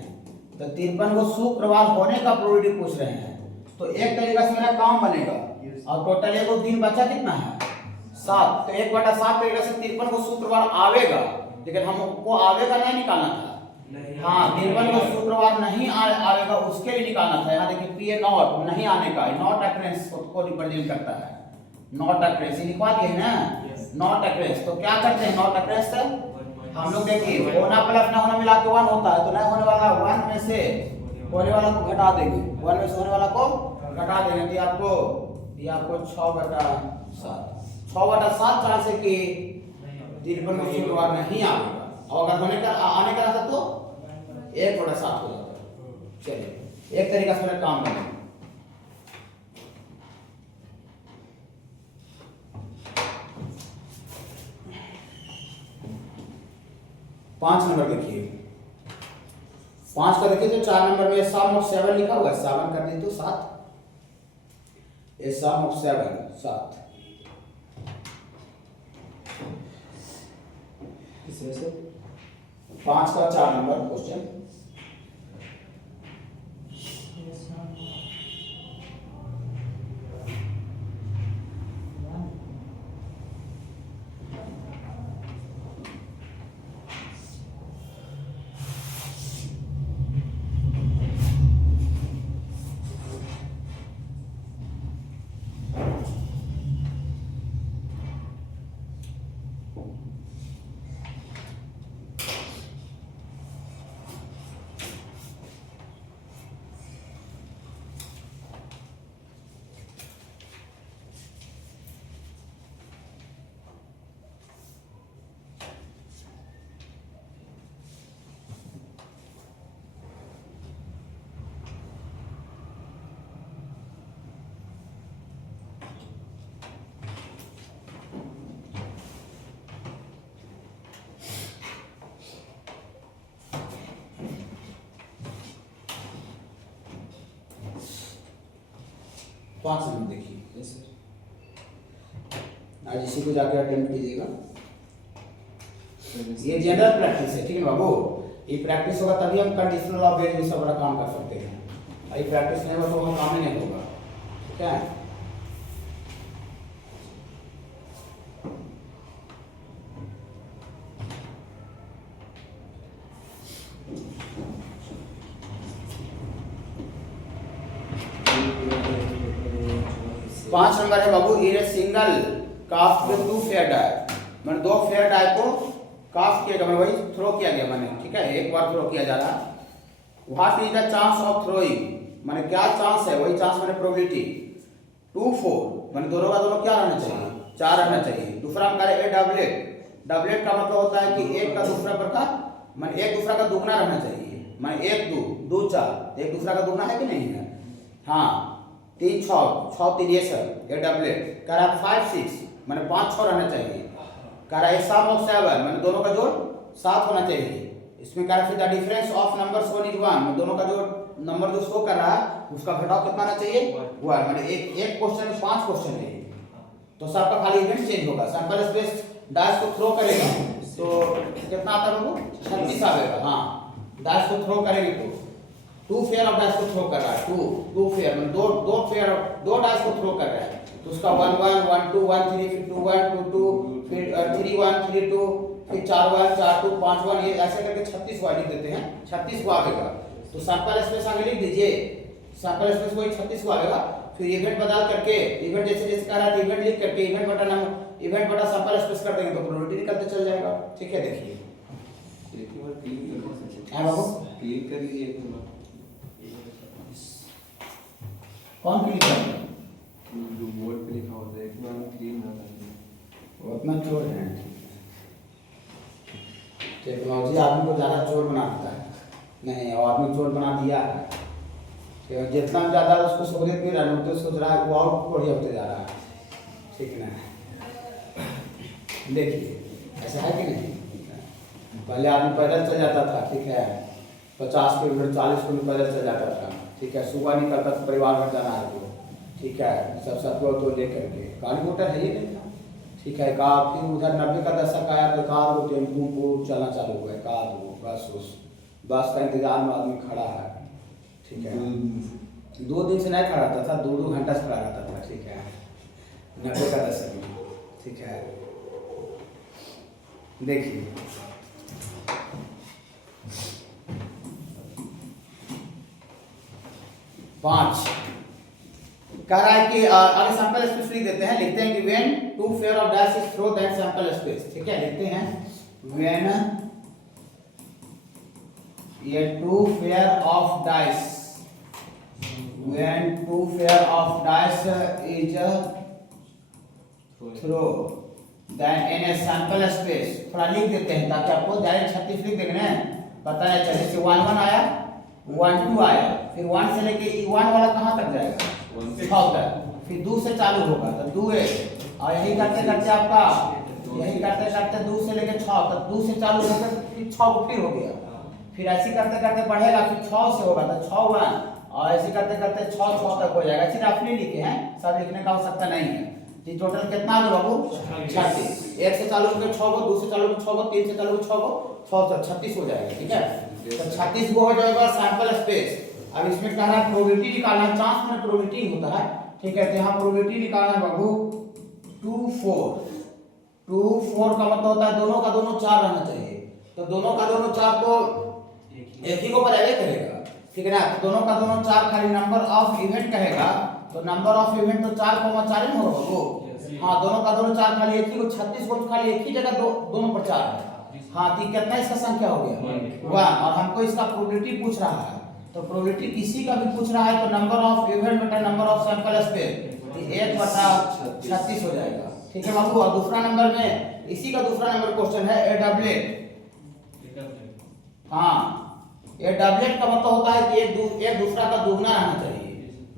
तो 53 को शुक्रवार होने का प्रोबेबिलिटी पूछ रहे हैं, तो एक तरीका से मेरा काम बनेगा। और टोटल एक दिन बचा कितना है? 7, तो 1/7 तरीका से 53 को शुक्रवार आवेगा, लेकिन हमको आवेगा नहीं निकालना था। हाँ, 53 को शुक्रवार नहीं आवेगा उसके लिए निकालना था। यहाँ देखिए पी ए नॉट नहीं आने का, नॉट अक्रेंस को रिप्रेजेंट करता है, नॉट अक्रेंस लिखवा दिए ना, नॉट अक्रेंस। तो क्या करते हैं नॉट अक्रेंस से हम लोग देखिए होना प्लस ना होना मिला के 1 होता है, तो नहीं होने वाला 1 में से होने वाला को घटा देंगे, 1 में से होने वाला को घटा देंगे, तो ये आपको 6/7 चांस है कि 53 में शुक्रवार नहीं आएगा, और अगर होने का आने का था तो 1/7 हो जाता। चलिए एक तरीका से मेरा काम करें। पांच नंबर देखिए, 5 का देखिए तो 4 नंबर में सम ऑफ 7 लिखा हुआ है, 7 कर दी तो 7, ए सम ऑफ 7 इसमें से 5 का 4 नंबर क्वेश्चन। पांच नंबर देखिए, आज इसी को जाके अटेम्प्ट कीजिएगा। ये जनरल प्रैक्टिस है, ठीक है बाबू, ये प्रैक्टिस होगा तभी हम कंडीशनल ऑफ वेज में सब बड़ा काम कर सकते हैं, ये प्रैक्टिस नहीं होगा तो हम काम ही नहीं होगा। ठीक है, पांच नंबर है बाबू, in a single cast with 2 fair die, मैंने 2 फेयर डाई को कास्ट किया गया, वही थ्रो किया गया मैंने। ठीक है, एक बार थ्रो किया जा रहा है। What is the chance of throwing, मैंने क्या चांस है, वही चांस मैंने प्रोबेबिलिटी 2 4, मैंने दोनों का दोनों क्या रहना चाहिए, 4 रहना चाहिए। दूसरा हम करें ए डबलेट, डबलेट का मतलब होता है कि एक का दूसरा पर का मैंने एक दूसरा का दुगना रहना चाहिए, मैंने 1 2 2 4 एक दूसरा का दुगना है कि नहीं है। हाँ, 3 6 6 3 ये सर ए डबलेट कह रहा 5 6 मैंने 5 6 रहना चाहिए। कह रहा है सम ऑफ 7 मैंने दोनों का जोड़ 7 होना चाहिए। इसमें कह रहा है the difference of number shown is 1, मैं दोनों का जो नंबर जो शो कर रहा है उसका घटाव कितना आना चाहिए 1। मैंने एक क्वेश्चन में 5 क्वेश्चन है, तो सबका खाली इवेंट चेंज होगा। सैंपल स्पेस डाइस को थ्रो करेगा तो कितना आता है बाबू, 36 आएगा। हाँ, डाइस को थ्रो करेंगे तो 2 फेयर ऑफ डाइस को थ्रो कर रहा है, 2 फेयर मतलब दो फेयर 2 डाइस को थ्रो कर रहा है, तो उसका 1 1 1 2 1 3 फिर 2 1 2 2 फिर 3 1 3 2 फिर 4 1 4 2 5 1, ये ऐसे करके 36 को लिख देते हैं, 36 को आएगा। तो सैंपल स्पेस आगे लिख दीजिए, सैंपल स्पेस वही 36 को आएगा। फिर इवेंट बदल करके इवेंट जैसे जैसे कह रहा है इवेंट लिख करके इवेंट बटा सैंपल स्पेस कर देंगे तो प्रोबेबिलिटी निकलते चल जाएगा। ठीक है, देखिए एक बार क्लिक है बाबू, क्लिक कर लीजिए एक बार। कौन क्लिक करेगा? जो बोर्ड पे लिखा होता है एक बार में क्लीन ना करना। वो अपना चोर है। टेक्नोलॉजी आदमी को ज़्यादा चोर बना देता है। नहीं, और आदमी चोर बना दिया है। कि जितना ज़्यादा उसको सहूलियत मिल रहा है तो सोच रहा है वो और बढ़िया होते जा रहा है। ठीक है ना? देखिए ऐसा है कि नहीं? पहले आदमी पैदल चल जाता था, ठीक है, 50 किलोमीटर 40 किलोमीटर पैदल चल जाता था, ठीक है, सुबह निकलता था परिवार में जाना है तो, ठीक है, सब सत्व तो लेकर के, गाड़ी मोटर है ही नहीं था, ठीक है। कार फिर उधर 90 का दशक आया तो कार वो टेम्पू को चलना चालू हुआ, कार वो बस का इंतजार में आदमी खड़ा है, ठीक है। 2 दिन से नहीं खड़ा रहता था, 2-2 घंटा से खड़ा रहता था, ठीक है, 90 का दशक में, ठीक है। देखिए पांच कह रहा है कि अगर सैंपल स्पेस लिख देते हैं, लिखते हैं कि when 2 pair of dice is throw that sample space, ठीक है, लिखते हैं व्हेन ये 2 pair of dice, when 2 pair of dice is throw that in a sample space, थोड़ा लिख देते हैं ताकि आपको डायरेक्ट 36 लिख देंगे ना, पता नहीं चले। जैसे 1 1 आया, 1 2 आया, फिर 1 से लेके 1 वाला कहाँ तक जाएगा? 6 तक, फिर 2 से चालू होगा तो 2 है, और यही करते करते आपका यही करते करते 2 से लेके 6 तक, 2 से चालू होकर फिर 6 को फिर हो गया, फिर ऐसे करते करते बढ़ेगा, फिर 6 से होगा तो 6 1, और ऐसे करते करते 6 तक हो जाएगा। ऐसे रफली लिखे हैं, सब लिखने का आवश्यकता नहीं है। तो टोटल कितना आ गया बाबू? 36। 1 से चालू होकर 6 को, 2 से चालू होकर 6 को, 3 से चालू होकर 6 को, 6 तक 36 हो जाएगा, ठीक है। तो 36 वो हो जाएगा सैंपल स्पेस। अब इसमें क्या है, प्रोबेबिलिटी निकालना है, चांस में प्रोबेबिलिटी होता है, ठीक है। तो यहाँ प्रोबेबिलिटी निकालना है बाबू 2 4। 2 4 का मतलब होता है दोनों का दोनों 4 रहना चाहिए, तो दोनों का दोनों 4 तो एक ही को बराबर करेगा, ठीक है ना। तो दोनों का दोनों 4 खाली नंबर ऑफ इवेंट कहेगा, तो नंबर ऑफ इवेंट तो 4 को 4 ही होगा बाबू। हाँ, दोनों का दोनों 4 खाली एक ही को, 36 को खाली एक ही जगह दोनों पर 4 है। हाँ, तो कितना इसका संख्या हो गया? 1। और हमको इसका प्रोबेबिलिटी पूछ रहा है, तो प्रोबेबिलिटी किसी का भी पूछ रहा है तो नंबर ऑफ इवेंट बटा नंबर ऑफ सैंपल स्पेस 1/36 हो जाएगा, ठीक है बाबू। और दूसरा नंबर में इसी का दूसरा नंबर क्वेश्चन है ए डबलेट। हाँ, ए डबलेट का मतलब होता है कि एक दूसरा का दुगना रहना चाहिए,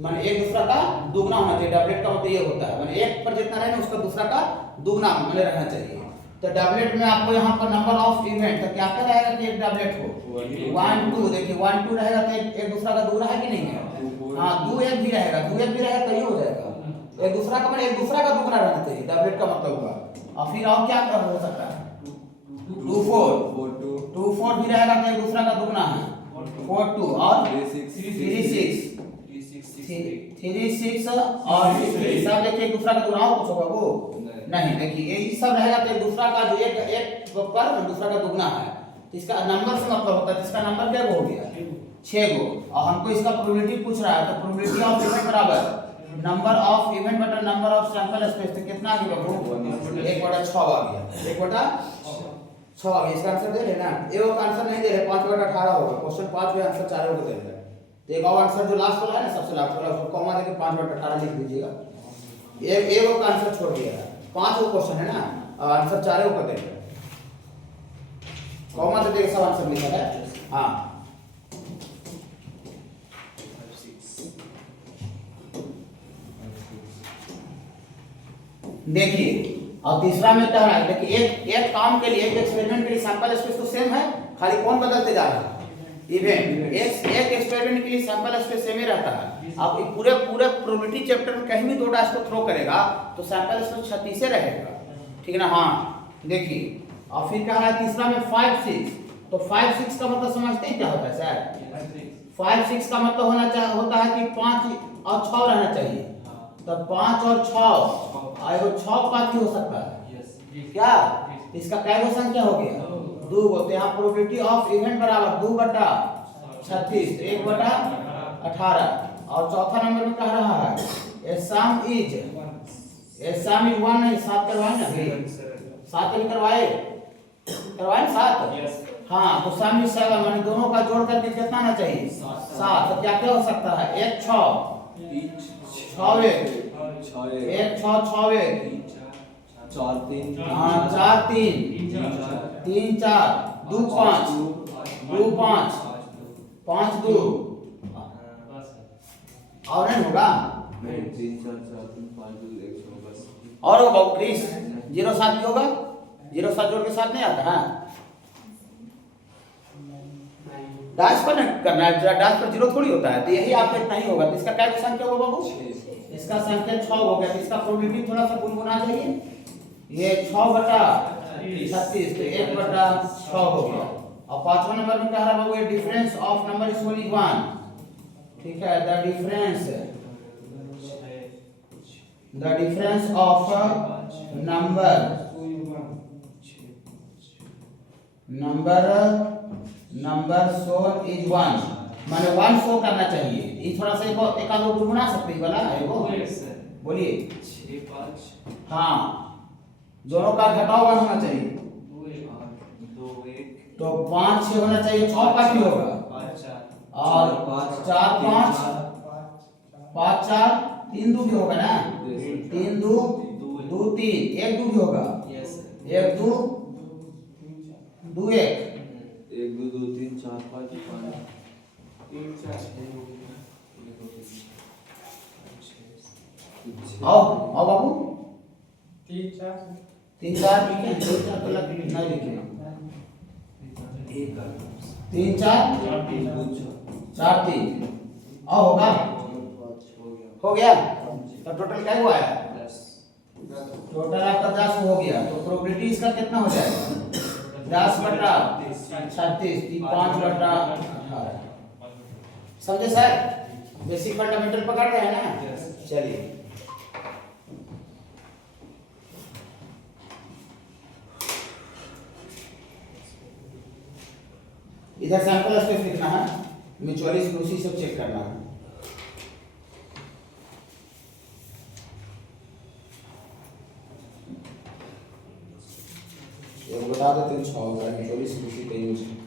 माने एक दूसरा का दुगना होना चाहिए। डबलेट का मतलब ये होता है माने एक पर जितना रहे ना उसका दूसरा का दुगना माने रहना चाहिए। तो डबलेट में आपको यहाँ पर नंबर ऑफ इवेंट तो क्या क्या रहेगा कि एक डबलेट हो 1 2, देखिए 1 2 रहेगा तो एक दूसरा का दुगना है कि नहीं है? हाँ, 2 1 भी रहेगा, 2 1 भी रहेगा तो ये हो जाएगा एक दूसरा का माने एक दूसरा का दुगना रहना चाहिए, डबलेट का मतलब हुआ। और फिर और क्या हो सकता है? 2 4 भी रहेगा तो एक दूसरा का दुगना है 4 2, और 3 6 और 6 सब देखिए एक दूसरा का दुगना कुछ होगा वो नहीं। देखिए ये सब रहेगा तो एक दूसरा का जो एक पर दूसरा का दुगना है, तो इसका नंबर से मतलब होता है, इसका नंबर क्या हो गया? 6 गो। और हमको इसका प्रोबेबिलिटी पूछ रहा है, तो प्रोबेबिलिटी ऑफ इवेंट बराबर नंबर ऑफ इवेंट बटा नंबर ऑफ सैंपल स्पेस, तो कितना आ गया बाबू? 1/6 आ गया, 1/6 आ गया। इसका आंसर दे रहे ना, ये का आंसर नहीं दे रहे, 5/18 होगा क्वेश्चन 5 में आंसर 4 को दे रहे हैं। तो एक और आंसर जो लास्ट वाला है ना, सबसे लास्ट वाला, उसको कॉमा देके 5/18 लिख दीजिएगा। एक का आंसर छोड़ दिया है, 5 वो क्वेश्चन है ना, आंसर 4 को दे रहे हैं, कॉमा दे देके सब आंसर लिखा है। हाँ, देखिए अब तीसरा में क्या है, देखिए एक काम के लिए, एक एक्सपेरिमेंट के लिए सैंपल स्पेस तो सेम है, खाली कौन बदलते जा रहा है? इवेंट। एक एक्सपेरिमेंट के लिए सैंपल स्पेस सेम ही रहता है। आप पूरे प्रोबेबिलिटी चैप्टर में कहीं भी 2 डाइस को थ्रो करेगा तो सैंपल स्पेस 36 रहेगा, ठीक है ना। हाँ, देखिए और फिर क्या है तीसरा में 5 6, तो 5 6 का मतलब समझते हैं क्या होता है सर? 5 6 का मतलब होता है कि 5 और 6 रहना चाहिए, तो 5 और 6 और 6 5 हो सकता है क्या? इसका क्या संख्या हो गया? 2 गो। तो यहाँ प्रोबेबिलिटी ऑफ इवेंट बराबर 2/36, 1/18। और चौथा नंबर में कह रहा है ए सम इज 1 नहीं, 7 करवाए ना, 7 भी करवाए ना 7। हाँ, तो सम इज 7 माने दोनों का जोड़ करके कितना आना चाहिए? 7। तो क्या क्या हो सकता है? 1 6 छः एक छः एक 4 3 हाँ 4 3 3 4 2 5 2 5 5 2 और नहीं होगा 3 4 4 3 5 2 1 6 बस और होगा बाबू क्रिस 0 7 भी होगा 0 7 जोड़ के साथ नहीं आता है डैश पर नहीं करना है डैश पर 0 थोड़ी होता है तो यही आपका इतना ही होगा तो इसका क्या संख्या होगा बाबू इसका संख्या 6 हो गया तो इसका प्रोबेबिलिटी थोड़ा सा गुनगुना जाइए ये 6 बटा 36 तो 1 बटा 6 हो गया और पांचवा नंबर में कह रहा बाबू ये difference of number is only 1 ठीक है the difference of numbers on is 1 माने 1 शो करना चाहिए ये थोड़ा सा एक आध और गुना सकते हैं वाला है वो बोलिए 6 5 हाँ दोनों का घटाव होना चाहिए 2 1 तो 5 6 होना चाहिए 6 5 भी होगा 5 4 और 4 5 5 4 3 2 भी होगा ना 3 2 2 3 1 2 भी होगा यस 1 2 2 1 1 2 2 3 4 5 5 3 4 आओ बाबू 3 4 3 4 लिखे 2 4 तो लग नहीं लिखे 3 4 4 3 आओ होगा हो गया तो टोटल क्या हुआ है टोटल आपका 10 हो गया तो प्रोबेबिलिटी इसका कितना हो जाएगा 10 बटा 36 5 बटा 18 समझे सर बेसिक फंडामेंटल पकड़ रहे हैं ना चलिए इधर सैंपल स्पेस लिखना है म्यूचुअली उसी से चेक करना है ये बता देते हैं 6 होगा म्यूचुअली उसी का यूज है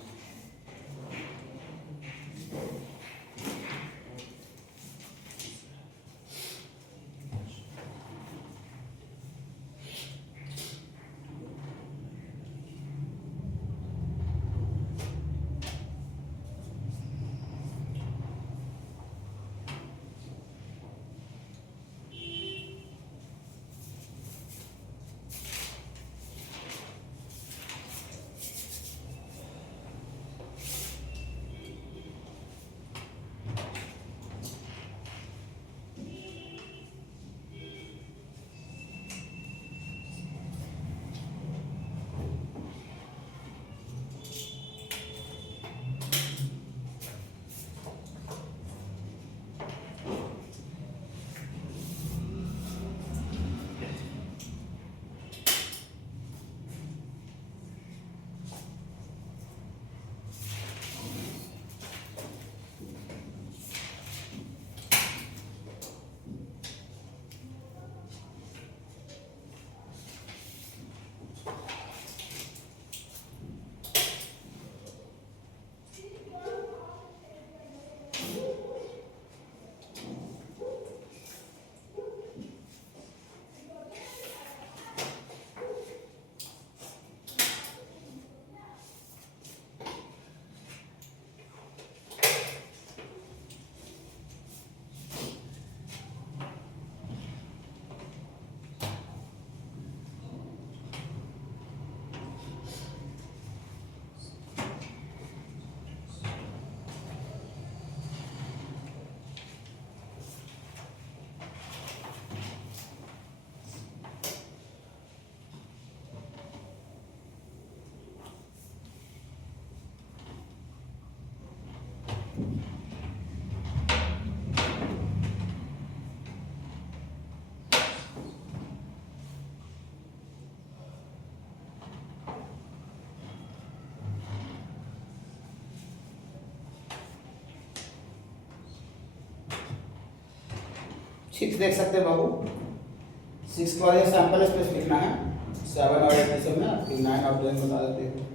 सिक्स देख सकते हैं बाबू 6 के बाद सैंपल स्पेस लिखना है 7 और 8 से में फिर 9 और 10 बता देते हैं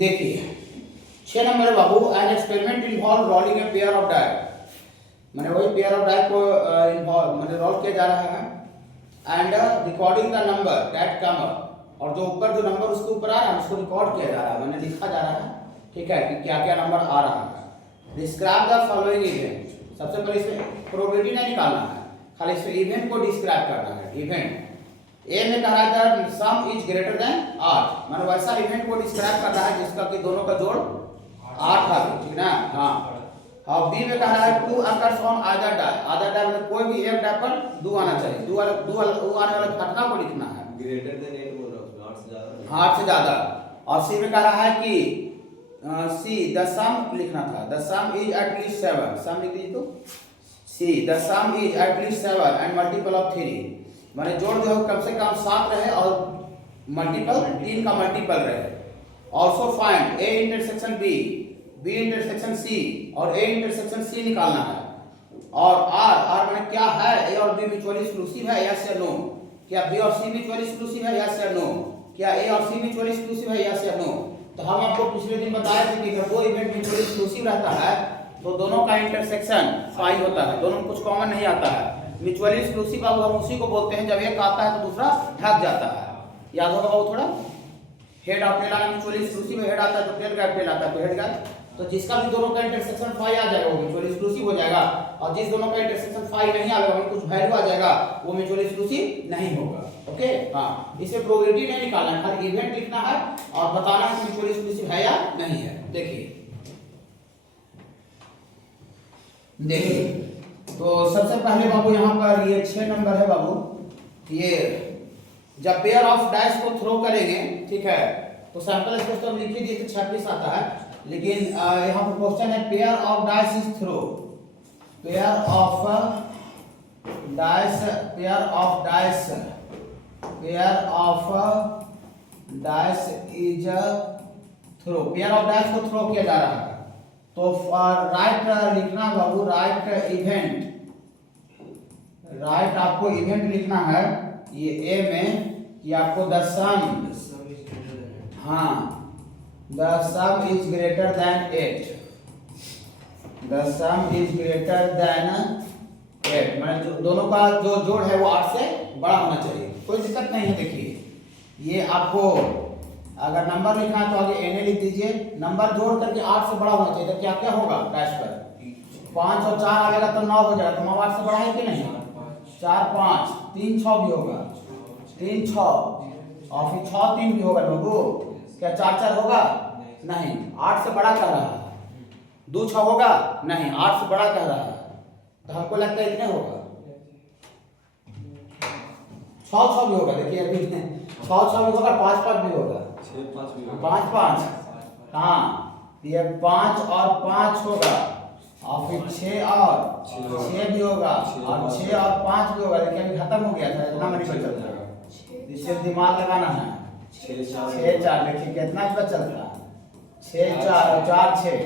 देखिए 6 नंबर है बाबू, an experiment involve rolling a pair of die, मैंने वही पेयर ऑफ डाई को इन्वॉल्व मैंने रोल किया जा रहा है, and recording the number that come up, और जो ऊपर जो नंबर उसके ऊपर आ रहा है उसको रिकॉर्ड किया जा रहा है, मैंने लिखा जा रहा है, ठीक है, कि क्या क्या नंबर आ रहा है। डिस्क्राइब द फॉलोइंग इवेंट, सबसे पहले इसमें प्रोबेबिलिटी नहीं निकालना है, खाली इसमें इवेंट को डिस्क्राइब करना है। इवेंट ए में कह रहा है सम इज ग्रेटर देन 8, मैंने वैसा इवेंट को डिस्क्राइब करना है जिसका कि दोनों का जोड़ 8 है, ठीक ना। हाँ, और बी में कह रहा है 2 occurs on either die, either die मतलब कोई भी एक डाई पर 2 आना चाहिए, 2 आने वाला घटना को लिखना है, ग्रेटर देन 8 बोल रहा हूं, 8 से ज्यादा, 8 से ज्यादा। और सी में कह रहा है कि सी द सम लिखना था, the sum is at least 7, सम लिख दीजिए तो see the sum is at least 7 and multiple of 3, माने जोड़ जो है कम से कम 7 रहे और मल्टीपल 3 का मल्टीपल रहे। Also find A intersection B, B intersection C और ए इंटरसेक्शन सी निकालना है। और आर माने क्या है, ए और बी म्यूचुअली एक्सक्लूसिव है, यस या नो, क्या बी और सी म्यूचुअली एक्सक्लूसिव है, यस या नो, क्या ए और सी म्यूचुअली एक्सक्लूसिव है, यस या नो। तो हम आपको पिछले दिन बताए थे कि जब वो इवेंट म्यूचुअली एक्सक्लूसिव रहता है तो दोनों का इंटरसेक्शन फाई होता है, दोनों में कुछ कॉमन नहीं आता है। म्यूचुअली एक्सक्लूसिव बाबू हम उसी को बोलते हैं जब एक आता है तो दूसरा ढक जाता है, याद होगा बाबू थोड़ा। हेड और टेल आना म्यूचुअली एक्सक्लूसिव, हेड आता है तो टेल गैप, टेल आता है तो हेड गैप, तो जिसका भी दोनों का इंटरसेक्शन फाई आ जाएगा वो म्यूचुअली एक्सक्लूसिव हो जाएगा, और जिस दोनों का इंटरसेक्शन फाई नहीं आएगा मतलब कुछ वैल्यू आ जाएगा वो म्यूचुअली एक्सक्लूसिव नहीं होगा। ओके, हाँ, इसमें प्रोबेबिलिटी नहीं निकालना है, खाली इवेंट लिखना है और बताना है कि म्यूचुअली एक्सक्लूसिव है या नहीं है। देखिए तो सबसे पहले बाबू यहाँ पर ये 6 नंबर है बाबू, ये जब पेयर ऑफ डाइस को थ्रो करेंगे, ठीक है, तो सैंपल स्पेस तो लिख लीजिए तो 26 आता है, लेकिन यहाँ पर क्वेश्चन है pair of dice is throw, pair of dice, pair of dice, pair of dice is throw, pair of dice को थ्रो किया जा रहा है। तो राइट लिखना बाबू, राइट इवेंट, राइट आपको इवेंट लिखना है ये ए में कि आपको द सम, हाँ, the sum is greater than 8, the sum is greater than 8, माने दोनों का जो जोड़ है वो 8 से बड़ा होना चाहिए, कोई दिक्कत नहीं है। देखिए ये आपको अगर नंबर लिखना है तो आगे एन लिख दीजिए, नंबर जोड़ करके 8 से बड़ा होना चाहिए, तो क्या क्या होगा डैश पर 5 और 4 आएगा तो 9 हो जाएगा, तो 9 8 से बड़ा है कि नहीं, 4 5 3 6 भी होगा, 3 6 और फिर 6 3 भी होगा बाबू, क्या 4 4 होगा नहीं, 8 से बड़ा कह रहा है, 2 6 होगा नहीं, 8 से बड़ा कह रहा है, तो हमको लगता है इतने होगा, 6 6 भी होगा, देखिए अभी 6 6 भी होगा, 5 5 भी होगा, 5 5, हाँ, ये 5 और 5 होगा, और फिर 6 और 6 भी होगा, और 6 और 5 भी होगा, देखिए अभी खत्म हो गया था, इतना मनी बचल था, इससे दिमाग लगाना है, 6 4, देखिए कितना बचल था, 6 4 और 4 6,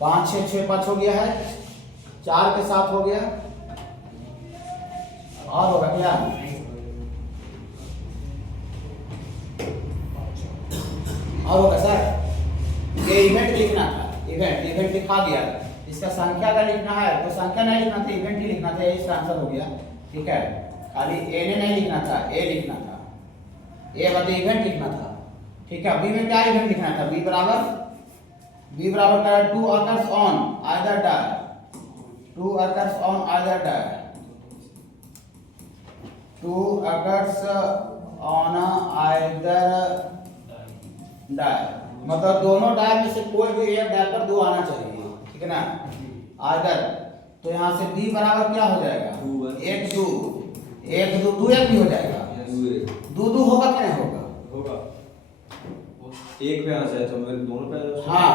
5 6 6 5 हो गया है, 4 के साथ हो गया, और होगा क्या, और होगा सर, ये इवेंट लिखना था, इवेंट लिखा गया, इसका संख्या का लिखना है तो संख्या नहीं लिखना था, इवेंट ही लिखना था, इसका आंसर हो गया, ठीक है, खाली ए ने नहीं लिखना था, ए लिखना था, ए मतलब इवेंट लिखना था, ठीक है। बी में क्या इवेंट लिखना था, बी बराबर का 2 occurs on either die, 2 occurs on either die, 2 occurs on either die, मतलब दोनों डाई में से कोई भी एक डाई पर 2 आना चाहिए, ठीक है ना, आइदर, तो यहाँ से बी बराबर क्या हो जाएगा, 1 2 1 2 2 1 भी हो जाएगा, 2 2 होगा क्या नहीं होगा, एक पे आ जाए तो मेरे दोनों पे, हाँ,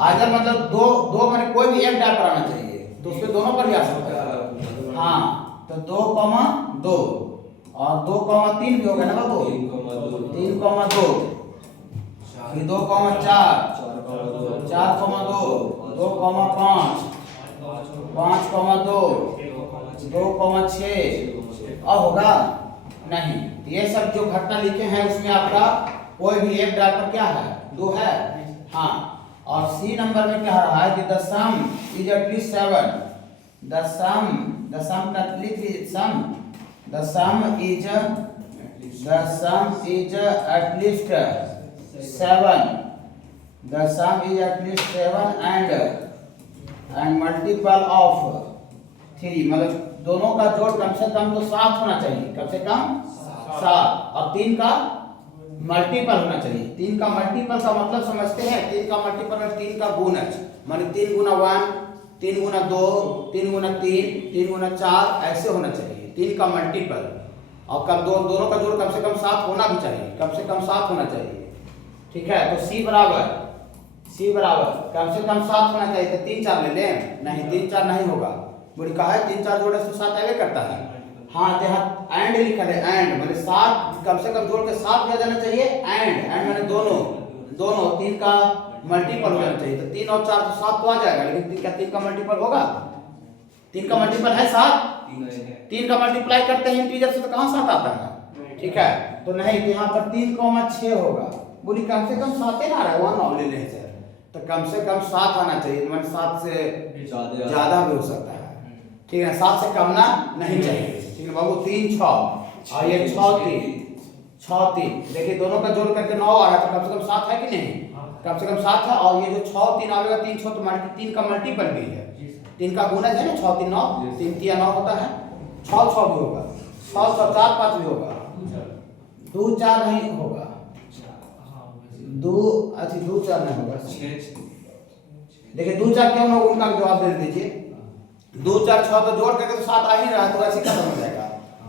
आइदर मतलब दो माने कोई भी एक डाई पर आना चाहिए, तो उसके दोनों पर भी आ सकता है, हाँ, तो 2 2 और 2 3 भी होगा ना बाबू, 3 2, फिर 2 4 4 2 2 5 5 2 2 6 और होगा, नहीं। तो ये सब जो घटना लिखे हैं उसमें आपका कोई भी एक डाल पर क्या है, 2 है। हाँ, और सी नंबर में क्या रहा है कि the sum is at least 7। The sum का लिख sum, the sum is at least 7। The sum is at least 7 and multiple of 3, मतलब दोनों का जोड़ कम से कम तो 7 होना चाहिए, कम से कम 7, और 3 का मल्टीपल होना चाहिए। 3 का मल्टीपल का मतलब समझते हैं, 3 का मल्टीपल में 3 का गुणज, माने 3 गुना 1, 3 गुना 2, 3 गुना 3, 3 गुना 4, ऐसे होना चाहिए 3 का मल्टीपल। और कम दोनों का जोड़ कम से कम 7 होना भी चाहिए, कम से कम 7 होना चाहिए। ठीक है, तो सी बराबर कम से कम 7 होना चाहिए। तो 3 4 ले लें, नहीं 3 4 नहीं होगा, बोली कहा है 3 4 जोड़े तो 7 आगे करता है। हाँ, तो यहाँ एंड लिखा है, एंड माने 7 कम से कम जोड़ के 7 भी आ जाना चाहिए। एंड माने दोनों 3 का मल्टीपल हो जाना चाहिए। तो 3 और 4 तो 7 तो आ जाएगा, लेकिन 3 का मल्टीपल होगा? 3 का मल्टीपल है 7। 3 का मल्टीप्लाई करते हैं इंटीजर से तो कहाँ 7 आता है? ठीक है, तो नहीं, तो यहाँ पर 3,6 होगा। बोली कम से कम 7 ही ना आ रहा है, 1 और ले लें सर, तो कम से कम 7 आना चाहिए, मतलब 7 से ज्यादा भी हो सकता है। ठीक है, 7 से कम ना नहीं चाहिए। ठीक है बाबू, 3 6 और ये 6 3, देखिए दोनों का जोड़ करके 9 आ रहा है, तो कम से कम 7 है कि नहीं? कम से कम 7 है। और ये जो 6 3 आएगा, 3 6 तो 3 का मल्टीपल भी है, 3 का गुणज है ना, 6 3 9, 3 3 9 होता है, 6 6 भी होगा, 6 6 4 5 भी होगा, 2 4 नहीं होगा, 2 4 नहीं होगा। देखिए 2 4 क्यों ना, उनका जवाब दे दीजिए। 2 4 6 तो जोड़ करके तो 7 आ ही रहा है, तो ऐसे खत्म हो जाएगा।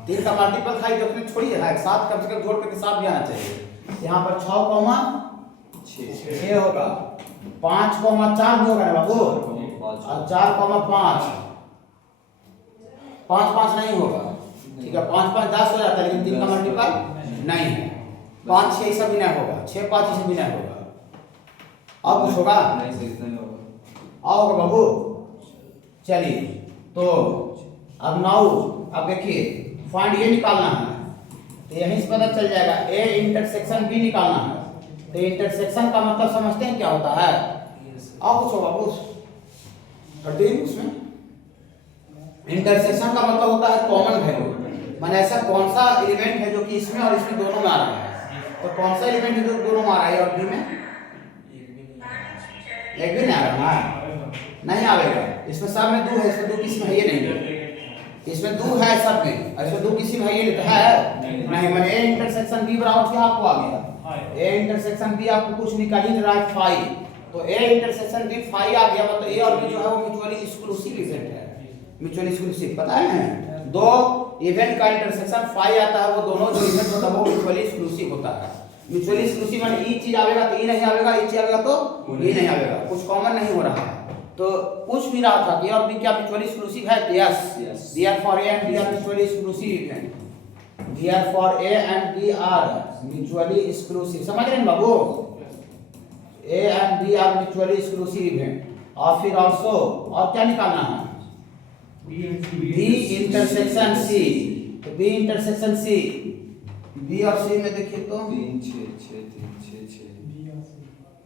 3 का मल्टीपल खाई जो छोड़िए है, 7 कम से कम जोड़ करके 7 भी आना चाहिए। यहाँ पर 6,6 होगा, 5,4 भी होगा ना बाबू, और 4,5, 5 5 नहीं होगा। ठीक है, 5 5 10 हो जाता है, लेकिन 3 का मल्टीपल नहीं है। 5 6 ऐसा भी नहीं होगा, 6 5 ऐसा भी नहीं होगा। अब कुछ होगा? आओगे बाबू, चलिए। तो अब नाउ अब देखिए फाइंड ये निकालना है, तो यहीं से पता चल जाएगा। ए इंटरसेक्शन बी निकालना है। तो इंटरसेक्शन का मतलब समझते हैं क्या होता है? आओ कुछ होगा बाबू, उसमें इंटरसेक्शन का मतलब होता है कॉमन वैल्यू, माने ऐसा कौन सा एलिमेंट है जो कि इसमें और इसमें दोनों में आ रहा है। तो कौन सा एलिमेंट है जो दोनों में आ रहा है, और बी में एक भी नहीं आ रहा है, नहीं आएगा। इसमें सब में 2 है, इसमें 2 किसी में है ये नहीं, इसमें 2 है सब में, और इसमें 2 किसी में है ये नहीं, है नहीं। मैंने ए इंटरसेक्शन बी बराबर क्या आपको आ गया? ए इंटरसेक्शन बी आपको कुछ निकाल ही रहा है 5, तो ए इंटरसेक्शन बी 5 आ गया, मतलब ए और बी जो है वो म्यूचुअली एक्सक्लूसिव इवेंट है। म्यूचुअली एक्सक्लूसिव पता है, 2 इवेंट का इंटरसेक्शन 5 आता है, वो दोनों जो इवेंट होता है वो म्यूचुअली एक्सक्लूसिव होता है। म्यूचुअली एक्सक्लूसिव माने ई चीज आएगा तो ई नहीं आएगा, ई चीज आएगा तो ई नहीं आएगा, कुछ कॉमन नहीं हो रहा है। तो पूछ भी रहा था कि और भी क्या म्यूचुअली एक्सक्लूसिव है? Yes, therefore A and B are mutually exclusive event, therefore A and B are mutually exclusive. समझ रहे हैं बाबू? A and B are mutually exclusive event. और फिर ऑल्सो और क्या निकालना है? B intersection C. तो बी इंटरसेक्शन सी, बी और सी में देखिए तो 3 6 6 3 6 6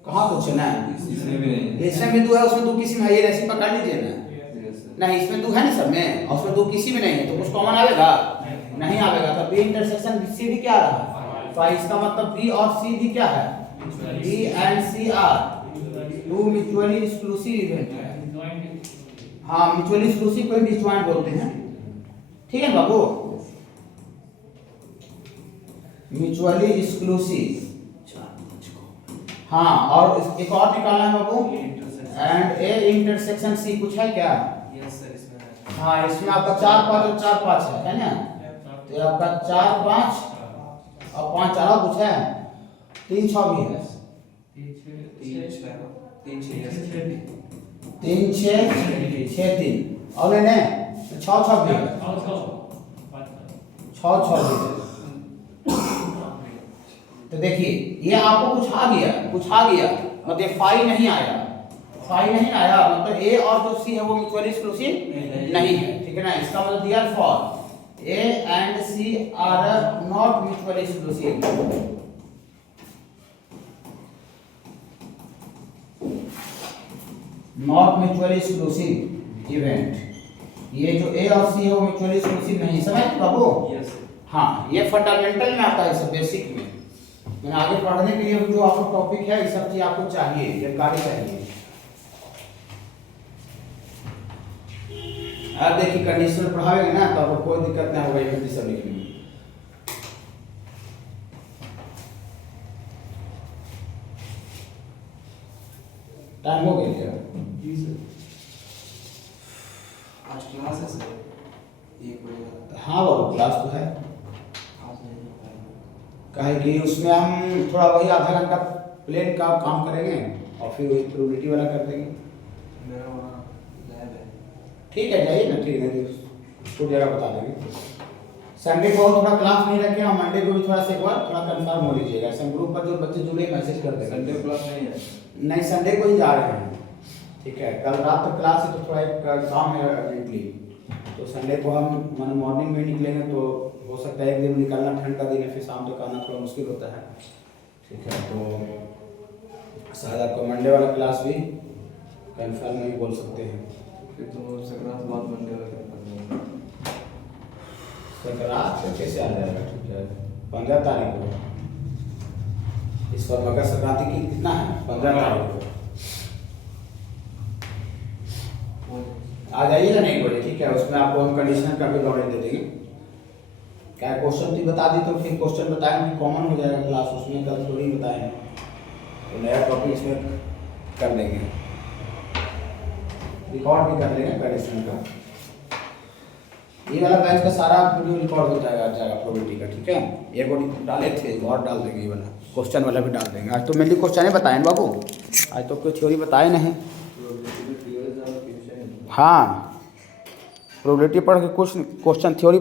कहाँ कुछ है ना, इसमें भी नहीं, इसमें भी 2 है, उसमें 2 किसी में है, ये ऐसे पकड़ लीजिए ना। नहीं, इसमें 2 है ना सब में, और उसमें 2 किसी में नहीं है, तो कुछ कॉमन आएगा नहीं आएगा। तो बी इंटरसेक्शन सी भी क्या रहा? 5। इसका मतलब बी और सी भी क्या है? B and C are 2 mutually exclusive event है। हाँ, म्यूचुअली एक्सक्लूसिव को डिस्जॉइंट बोलते हैं। ठीक है बाबू, म्यूचुअली एक्सक्लूसिव। हाँ, और एक और निकालना है बाबू, एंड ए इंटरसेक्शन सी। कुछ है क्या? यस सर, इसमें है। हाँ, इसमें आपका 4 5 और 4 5 है ना? तो आपका 4 5 और 5 4 कुछ है, 3 6 भी है, 3 6 6 3 और लेने 6 6 भी है, 6 6 भी है। तो देखिए ये आपको कुछ आ गया, मतलब 5 नहीं आया, 5 नहीं आया, मतलब ए और जो सी है वो म्यूचुअली एक्सक्लूसिव नहीं है। ठीक है ना? इसका मतलब therefore A and C are not mutually exclusive. Not mutually exclusive event. ये जो A और C है वो mutually exclusive नहीं, समझ बाबू? Yes, sir. हाँ, ये फंडामेंटल में आता है, सब बेसिक में। मैंने आगे पढ़ने के लिए जो आपको टॉपिक है, ये सब चीज आपको चाहिए, जानकारी चाहिए। अब देखिए कंडीशनल पढ़ाएंगे ना तो आपको कोई दिक्कत नहीं होगा ये सब लिखने में। टाइम हो गया क्या? जी सर। आज क्लास है सर, 1 बजे का। हाँ बाबू क्लास तो है, आज नहीं हो पाएगा। काहे कि उसमें हम थोड़ा वही आधा घंटा प्लेन का काम करेंगे और फिर वही प्रोबेबिलिटी वाला कर देंगे। मेरा वहाँ लैब है। ठीक है जाइए ना, ठीक है उसको जरा बता देंगे। संडे को थोड़ा क्लास नहीं रखें और मंडे को भी थोड़ा सा एक बार थोड़ा कंफर्म हो लीजिएगा। सब ग्रुप पर जो बच्चे जुड़े मैसेज कर देंगे। संडे क्लास नहीं है। नहीं संडे को ही जा रहे हैं, ठीक है। कल रात तक क्लास है तो थोड़ा एक काम है अर्जेंटली, तो संडे को हम मन मॉर्निंग में निकलेंगे तो हो सकता है एक दिन निकलना, ठंड का दिन है, फिर शाम तक आना थोड़ा मुश्किल होता है, ठीक है। तो शायद आपको मंडे वाला क्लास भी कंफर्म नहीं बोल सकते हैं। फिर तो संक्रांत बाद मंडे वाला कर देंगे। संक्रांत से कैसे आ जाएगा, ठीक है 15 तारीख को, इस पर मकर संक्रांति की कितना है 15 तारीख को आ जाइएगा नहीं बोले, ठीक है। उसमें आपको हम कंडीशनल का भी नॉलेज दे देंगे। क्या क्वेश्चन भी बता दी तो फिर क्वेश्चन बताएंगे, कॉमन हो जाएगा क्लास, उसमें कल थोड़ी बताएंगे, तो नया टॉपिक इसमें कर देंगे, रिकॉर्ड भी कर लेंगे कंडीशनल का। ये वाला बैच का सारा वीडियो रिकॉर्ड हो जाएगा प्रोबेबिलिटी का, ठीक है। ये को डाले थे और डाल देंगे, ये वाला क्वेश्चन वाला भी डाल देंगे। आज तो मेनली क्वेश्चन ही बताए बाबू, आज तो कोई थ्योरी बताए नहीं। हाँ प्रोबेबिलिटी पढ़ के कुछ क्वेश्चन थ्योरी